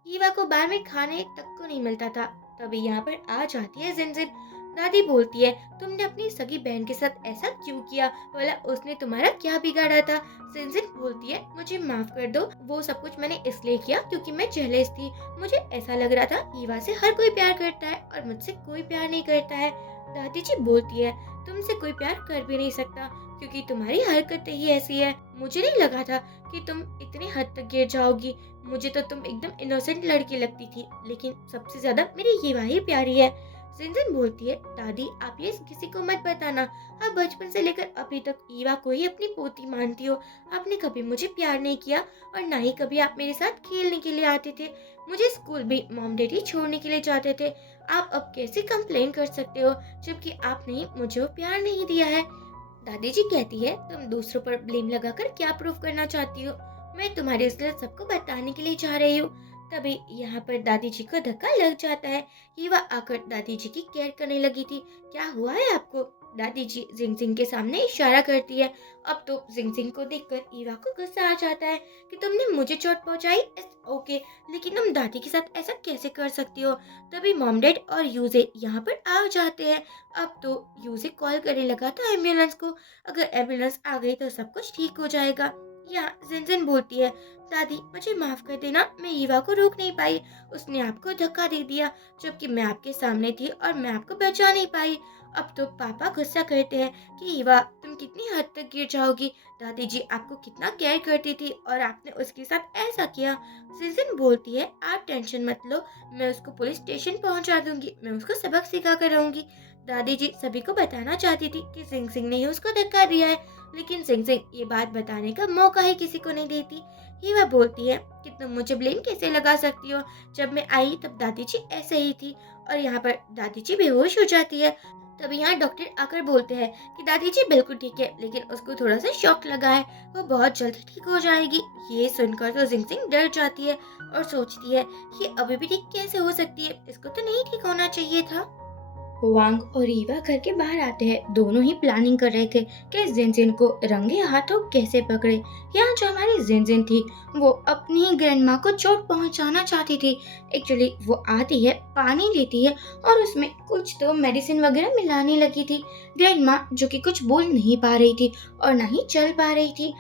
ईवा को बार में खाने तक को नहीं मिलता था। तभी यहाँ पर आ जाती है जिनजिन। दादी बोलती है, तुमने अपनी सगी बहन के साथ ऐसा क्यों किया? बोला उसने तुम्हारा क्या बिगाड़ा था? जिनजिन बोलती है, मुझे माफ कर दो, वो सब कुछ मैंने इसलिए किया क्योंकि मैं जेलस थी। मुझे ऐसा लग रहा था ईवा से हर कोई प्यार करता है और मुझसे कोई प्यार नहीं करता है। दादी जी बोलती है, तुमसे कोई प्यार कर भी नहीं सकता क्योंकि तुम्हारी हरकतें ही ऐसी है। मुझे नहीं लगा था कि तुम इतनी हद तक गिर जाओगी। मुझे तो तुम एकदम इनोसेंट लड़की लगती थी, लेकिन सबसे ज्यादा मेरी ये वाही प्यारी है। जिनजिन बोलती है, दादी आप ये किसी को मत बताना। आप बचपन से लेकर अभी तक ईवा को ही अपनी पोती मानती हो। आपने कभी मुझे प्यार नहीं किया और ना ही कभी आप मेरे साथ खेलने के लिए आते थे। मुझे स्कूल भी मॉम डैडी छोड़ने के लिए जाते थे। आप अब कैसे कंप्लेन कर सकते हो जबकि आपने ही मुझे वो प्यार नहीं दिया है? दादी जी कहती है, तुम दूसरों पर ब्लेम लगाकर क्या प्रूव करना चाहती हो? मैं तुम्हारे इस गलत सबको बताने के लिए जा रही हूँ। तभी यहाँ पर दादी जी को धक्का लग जाता है। ईवा आकर दादी जी की केयर करने लगी थी। क्या हुआ है आपको? दादी जी जिंगजिंग के सामने इशारा करती है। अब तो जिंगजिंग को देखकर ईवा को गुस्सा आ जाता है कि तुमने मुझे चोट पहुंचाई, इट्स ओके, लेकिन तुम दादी के साथ ऐसा कैसे कर सकती हो? तभी मॉम डैड और यूजे यहाँ पर आ जाते हैं। अब तो यूजे कॉल करने लगा था एम्बुलेंस को। अगर एम्बुलेंस आ गई तो सब कुछ ठीक हो जाएगा। यहाँ जिनजिन बोलती है, दादी मुझे माफ कर देना, मैं ईवा को रोक नहीं पाई। उसने आपको धक्का दे दिया जबकि मैं आपके सामने थी और मैं आपको बचा नहीं पाई। अब तो पापा गुस्सा करते हैं कि ईवा तुम कितनी हद तक गिर जाओगी। दादी जी आपको कितना केयर करती थी और आपने उसके साथ ऐसा किया। जिनजिन बोलती है, आप टेंशन मत लो, मैं उसको पुलिस स्टेशन पहुंचा दूंगी, मैं उसको सबक सिखा कर रहूंगी। दादी जी सभी को बताना चाहती थी कि सिंह सिंह ने ही उसको धक्का दिया है, लेकिन सिंह सिंह ये बात बताने का मौका ही किसी को नहीं देती। हीवा बोलती है कि तुम मुझे ब्लेम कैसे लगा सकती हो? जब मैं आई तब दादी जी ऐसे ही थी। और यहाँ पर दादी जी बेहोश हो जाती है। तभी यहाँ डॉक्टर आकर बोलते हैं कि दादी जी बिल्कुल ठीक है, लेकिन उसको थोड़ा सा शॉक लगा है, वो बहुत जल्द ठीक हो जाएगी। ये सुनकर तो जिंग सिंह डर जाती है और सोचती है ये अभी भी ठीक कैसे हो सकती है, इसको तो नहीं ठीक होना चाहिए था। वांग और ईवा घर के बाहर आते हैं। दोनों ही प्लानिंग कर रहे थे कि जिनजिन को रंगे हाथों कैसे पकड़े। यहाँ जो हमारी जिनजिन थी, वो अपनी ही ग्रैंडमा को चोट पहुंचाना चाहती थी। एक्चुअली वो आती है, पानी लेती है और उसमें कुछ तो मेडिसिन वगैरह मिलाने लगी थी। ग्रैंडमा जो कि कुछ बोल नहीं पा रही थी और ना ही चल पा रही थी।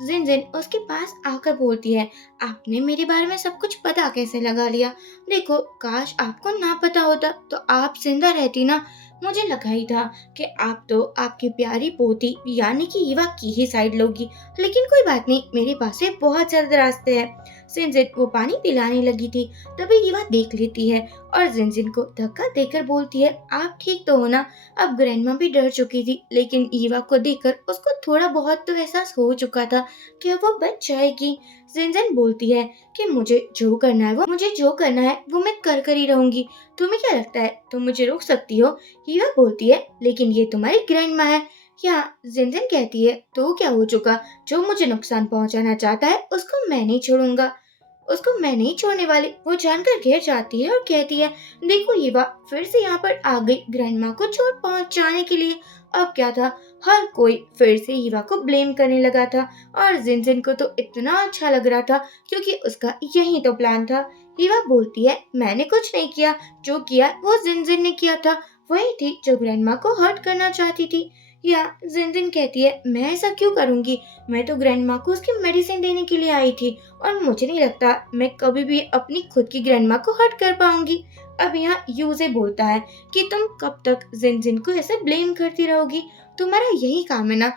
जिनजिन उसके पास आकर बोलती है, आपने मेरे बारे में सब कुछ पता कैसे लगा लिया? देखो, काश आपको ना पता होता तो आप जिंदा रहती ना। मुझे लगा ही था कि आप तो आपकी प्यारी पोती यानी कि ईवा की ही साइड लोगी, लेकिन कोई बात नहीं, मेरे पास से बहुत जल्द रास्ते हैं। जिनजिन वो पानी पिलाने लगी थी। तभी ईवा देख लेती है और जिनजिन को धक्का देकर बोलती है, आप ठीक तो हो ना? अब ग्रैंडमा भी डर चुकी थी, लेकिन ईवा को देखकर उसको थोड़ा बहुत तो एहसास हो चुका था कि वो बच जाएगी। जिनजिन बोलती है कि मुझे जो करना है वो मैं कर ही रहूंगी। तुम्हें क्या लगता है तुम मुझे रोक सकती हो? हीवा बोलती है, लेकिन ये तुम्हारी ग्रैंडमा है। यहाँ जिनजिन कहती है, तो क्या हो चुका? जो मुझे नुकसान पहुंचाना चाहता है उसको मैं नहीं छोड़ूंगा, उसको मैं नहीं छोड़ने वाली। वो जानकर घिर जाती है और कहती है, देखो ईवा फिर से यहाँ पर आ गई ग्रैंडमा को चोट पहुंचाने के लिए। अब क्या था, हर कोई फिर से ईवा को ब्लेम करने लगा था और जिनजिन को तो इतना अच्छा लग रहा था क्योंकि उसका यही तो प्लान था। ईवा बोलती है, मैंने कुछ नहीं किया, जो किया वो जिनजिन ने किया था। वही थी जो ग्रैंडमा को हर्ट करना चाहती थी। या जिनजिन कहती है, मैं ऐसा क्यों करूंगी? मैं तो ग्रैंडमा को उसकी मेडिसिन देने के लिए आई थी और मुझे नहीं लगता मैं कभी भी अपनी खुद की ग्रैंडमा को हर्ट कर पाऊंगी। अब यहाँ यूजे बोलता है कि तुम कब तक जिनजिन को ऐसे ब्लेम करती रहोगी? तुम्हारा यही काम है ना?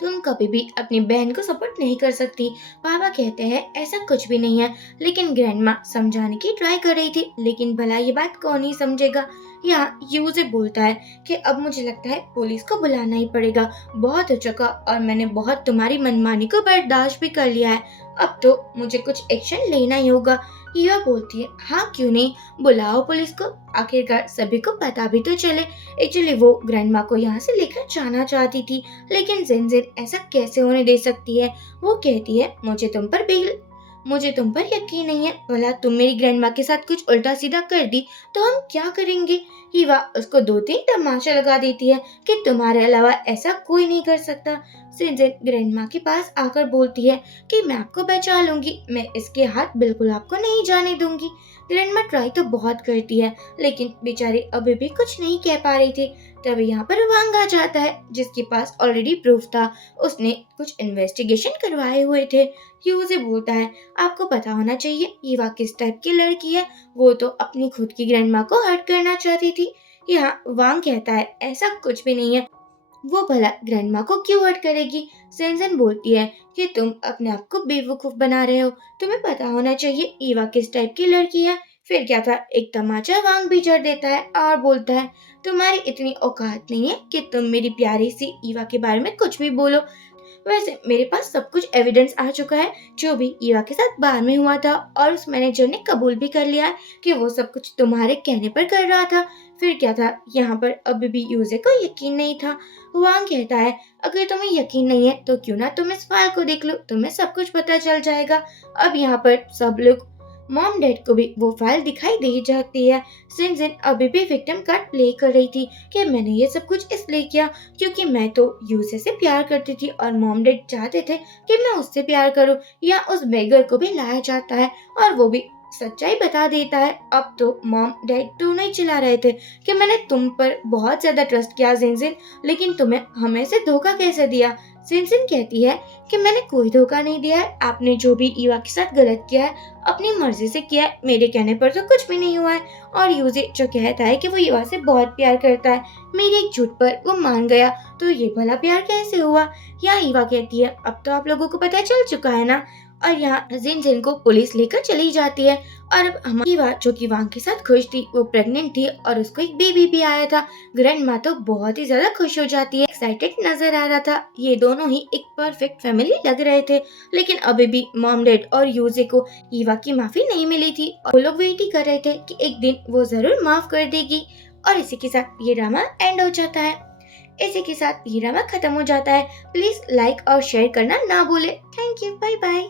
तुम कभी भी अपनी बहन को सपोर्ट नहीं कर सकती। पापा कहते हैं ऐसा कुछ भी नहीं है, लेकिन ग्रैंडमा समझाने की ट्राई कर रही थी, लेकिन भला ये बात कौन ही समझेगा। यहाँ यूजे बोलता है कि अब मुझे लगता है पुलिस को बुलाना ही पड़ेगा, बहुत हो चुका और मैंने बहुत तुम्हारी मनमानी को बर्दाश्त भी कर लिया है, अब तो मुझे कुछ एक्शन लेना ही होगा। हीवा बोलती है हाँ क्यों नहीं, बुलाओ पुलिस को, आखिरकार सभी को पता भी तो चले। एक्चुअली वो ग्रैंड माँ को यहाँ से लेकर जाना चाहती थी, लेकिन जिनजिन ऐसा कैसे होने दे सकती है। वो कहती है मुझे तुम पर यकीन नहीं है, भला तुम मेरी ग्रैंड माँ के साथ कुछ उल्टा सीधा कर दी तो हम क्या करेंगे। हीवा उसको दो तीन तमाचा लगा देती है कि तुम्हारे अलावा ऐसा कोई नहीं कर सकता। जिनजिन ग्रैंड माँ के पास आकर बोलती है कि मैं आपको बचा लूंगी, मैं इसके हाथ बिल्कुल आपको नहीं जाने दूंगी। ग्रैंड माँ ट्राई तो बहुत करती है, लेकिन बेचारी अभी भी कुछ नहीं कह पा रही थी। तभी यहाँ पर वांग आ जाता है, जिसके पास ऑलरेडी प्रूफ था, उसने कुछ इन्वेस्टिगेशन करवाए हुए थे। ह्यू से बोलता है आपको पता होना चाहिए ईवा किस टाइप की लड़की है, वो तो अपनी खुद की ग्रैंड माँ को हर्ट करना चाहती थी। यहाँ वांग कहता है ऐसा कुछ भी नहीं है, वो भला ग्रैंड माँ को क्यों हर्ट करेगी। सेंजन बोलती है कि तुम अपने आप को बेवकूफ बना रहे हो, तुम्हें पता होना चाहिए ईवा किस टाइप की लड़की है। फिर क्या था, एक तमाचा वांग भी जड़ देता है और बोलता है तुम्हारी इतनी औकात नहीं है कि तुम मेरी प्यारी सी ईवा के बारे में कुछ भी बोलो। वैसे मेरे पास सब कुछ एविडेंस आ चुका है, जो भी ईवा के साथ बार में हुआ था, और उस मैनेजर ने कबूल भी कर लिया है कि वो सब कुछ तुम्हारे कहने पर कर रहा था। फिर क्या था, यहाँ पर अभी भी यूजे को यकीन नहीं था। वांग कहता है अगर तुम्हें यकीन नहीं है तो क्यों ना तुम इस फाइल को देख लो, तुम्हें सब कुछ पता चल जाएगा। अब यहाँ पर सब लोग मॉम डैड को भी वो फाइल दिखाई दे जाती है। सिंजिन अभी भी विक्टिम कार्ड प्ले कर रही थी कि मैंने ये सब कुछ इसलिए किया क्योंकि मैं तो यूजे से प्यार करती थी और मॉम डैड चाहते थे कि मैं उससे प्यार करूं। या उस बेगर को भी लाया जाता है और वो भी सच्चाई बता देता है। अब तो मॉम डैड दोनों ही चिल्ला रहे थे कि मैंने तुम पर बहुत ज्यादा ट्रस्ट किया जिनजिन, लेकिन तुम्हें हमें से धोखा कैसे दिया। जिनजिन कहती है कि मैंने कोई धोखा नहीं दिया है, आपने जो भी ईवा के साथ गलत किया है अपनी मर्जी से किया है, मेरे कहने पर तो कुछ भी नहीं हुआ है। और यूजे जो कहता है कि वो ईवा से बहुत प्यार करता है, मेरे एक झूठ पर वो मान गया, तो ये भला प्यार कैसे हुआ। यहाँ ईवा कहती है अब तो आप लोगों को पता चल चुका है ना। और यहाँ जिनजिन को पुलिस लेकर चली जाती है और अब हमारी ईवा जो कि वांग के साथ खुश थी, वो प्रेग्नेंट थी और उसको एक बेबी भी आया था। ग्रैंड माँ तो बहुत ही ज्यादा खुश हो जाती है, एक्साइटेड नजर आ रहा था। ये दोनों ही एक परफेक्ट फैमिली लग रहे थे, लेकिन अभी भी मॉम डैड और यूजे को ईवा की माफी नहीं मिली थी और वो लोग वेट ही कर रहे थे कि एक दिन वो जरूर माफ कर देगी। और इसी के साथ ये ड्रामा एंड हो जाता है। इसी के साथ ये ड्रामा खत्म हो जाता है। प्लीज लाइक और शेयर करना ना भूले। Thank you, bye bye.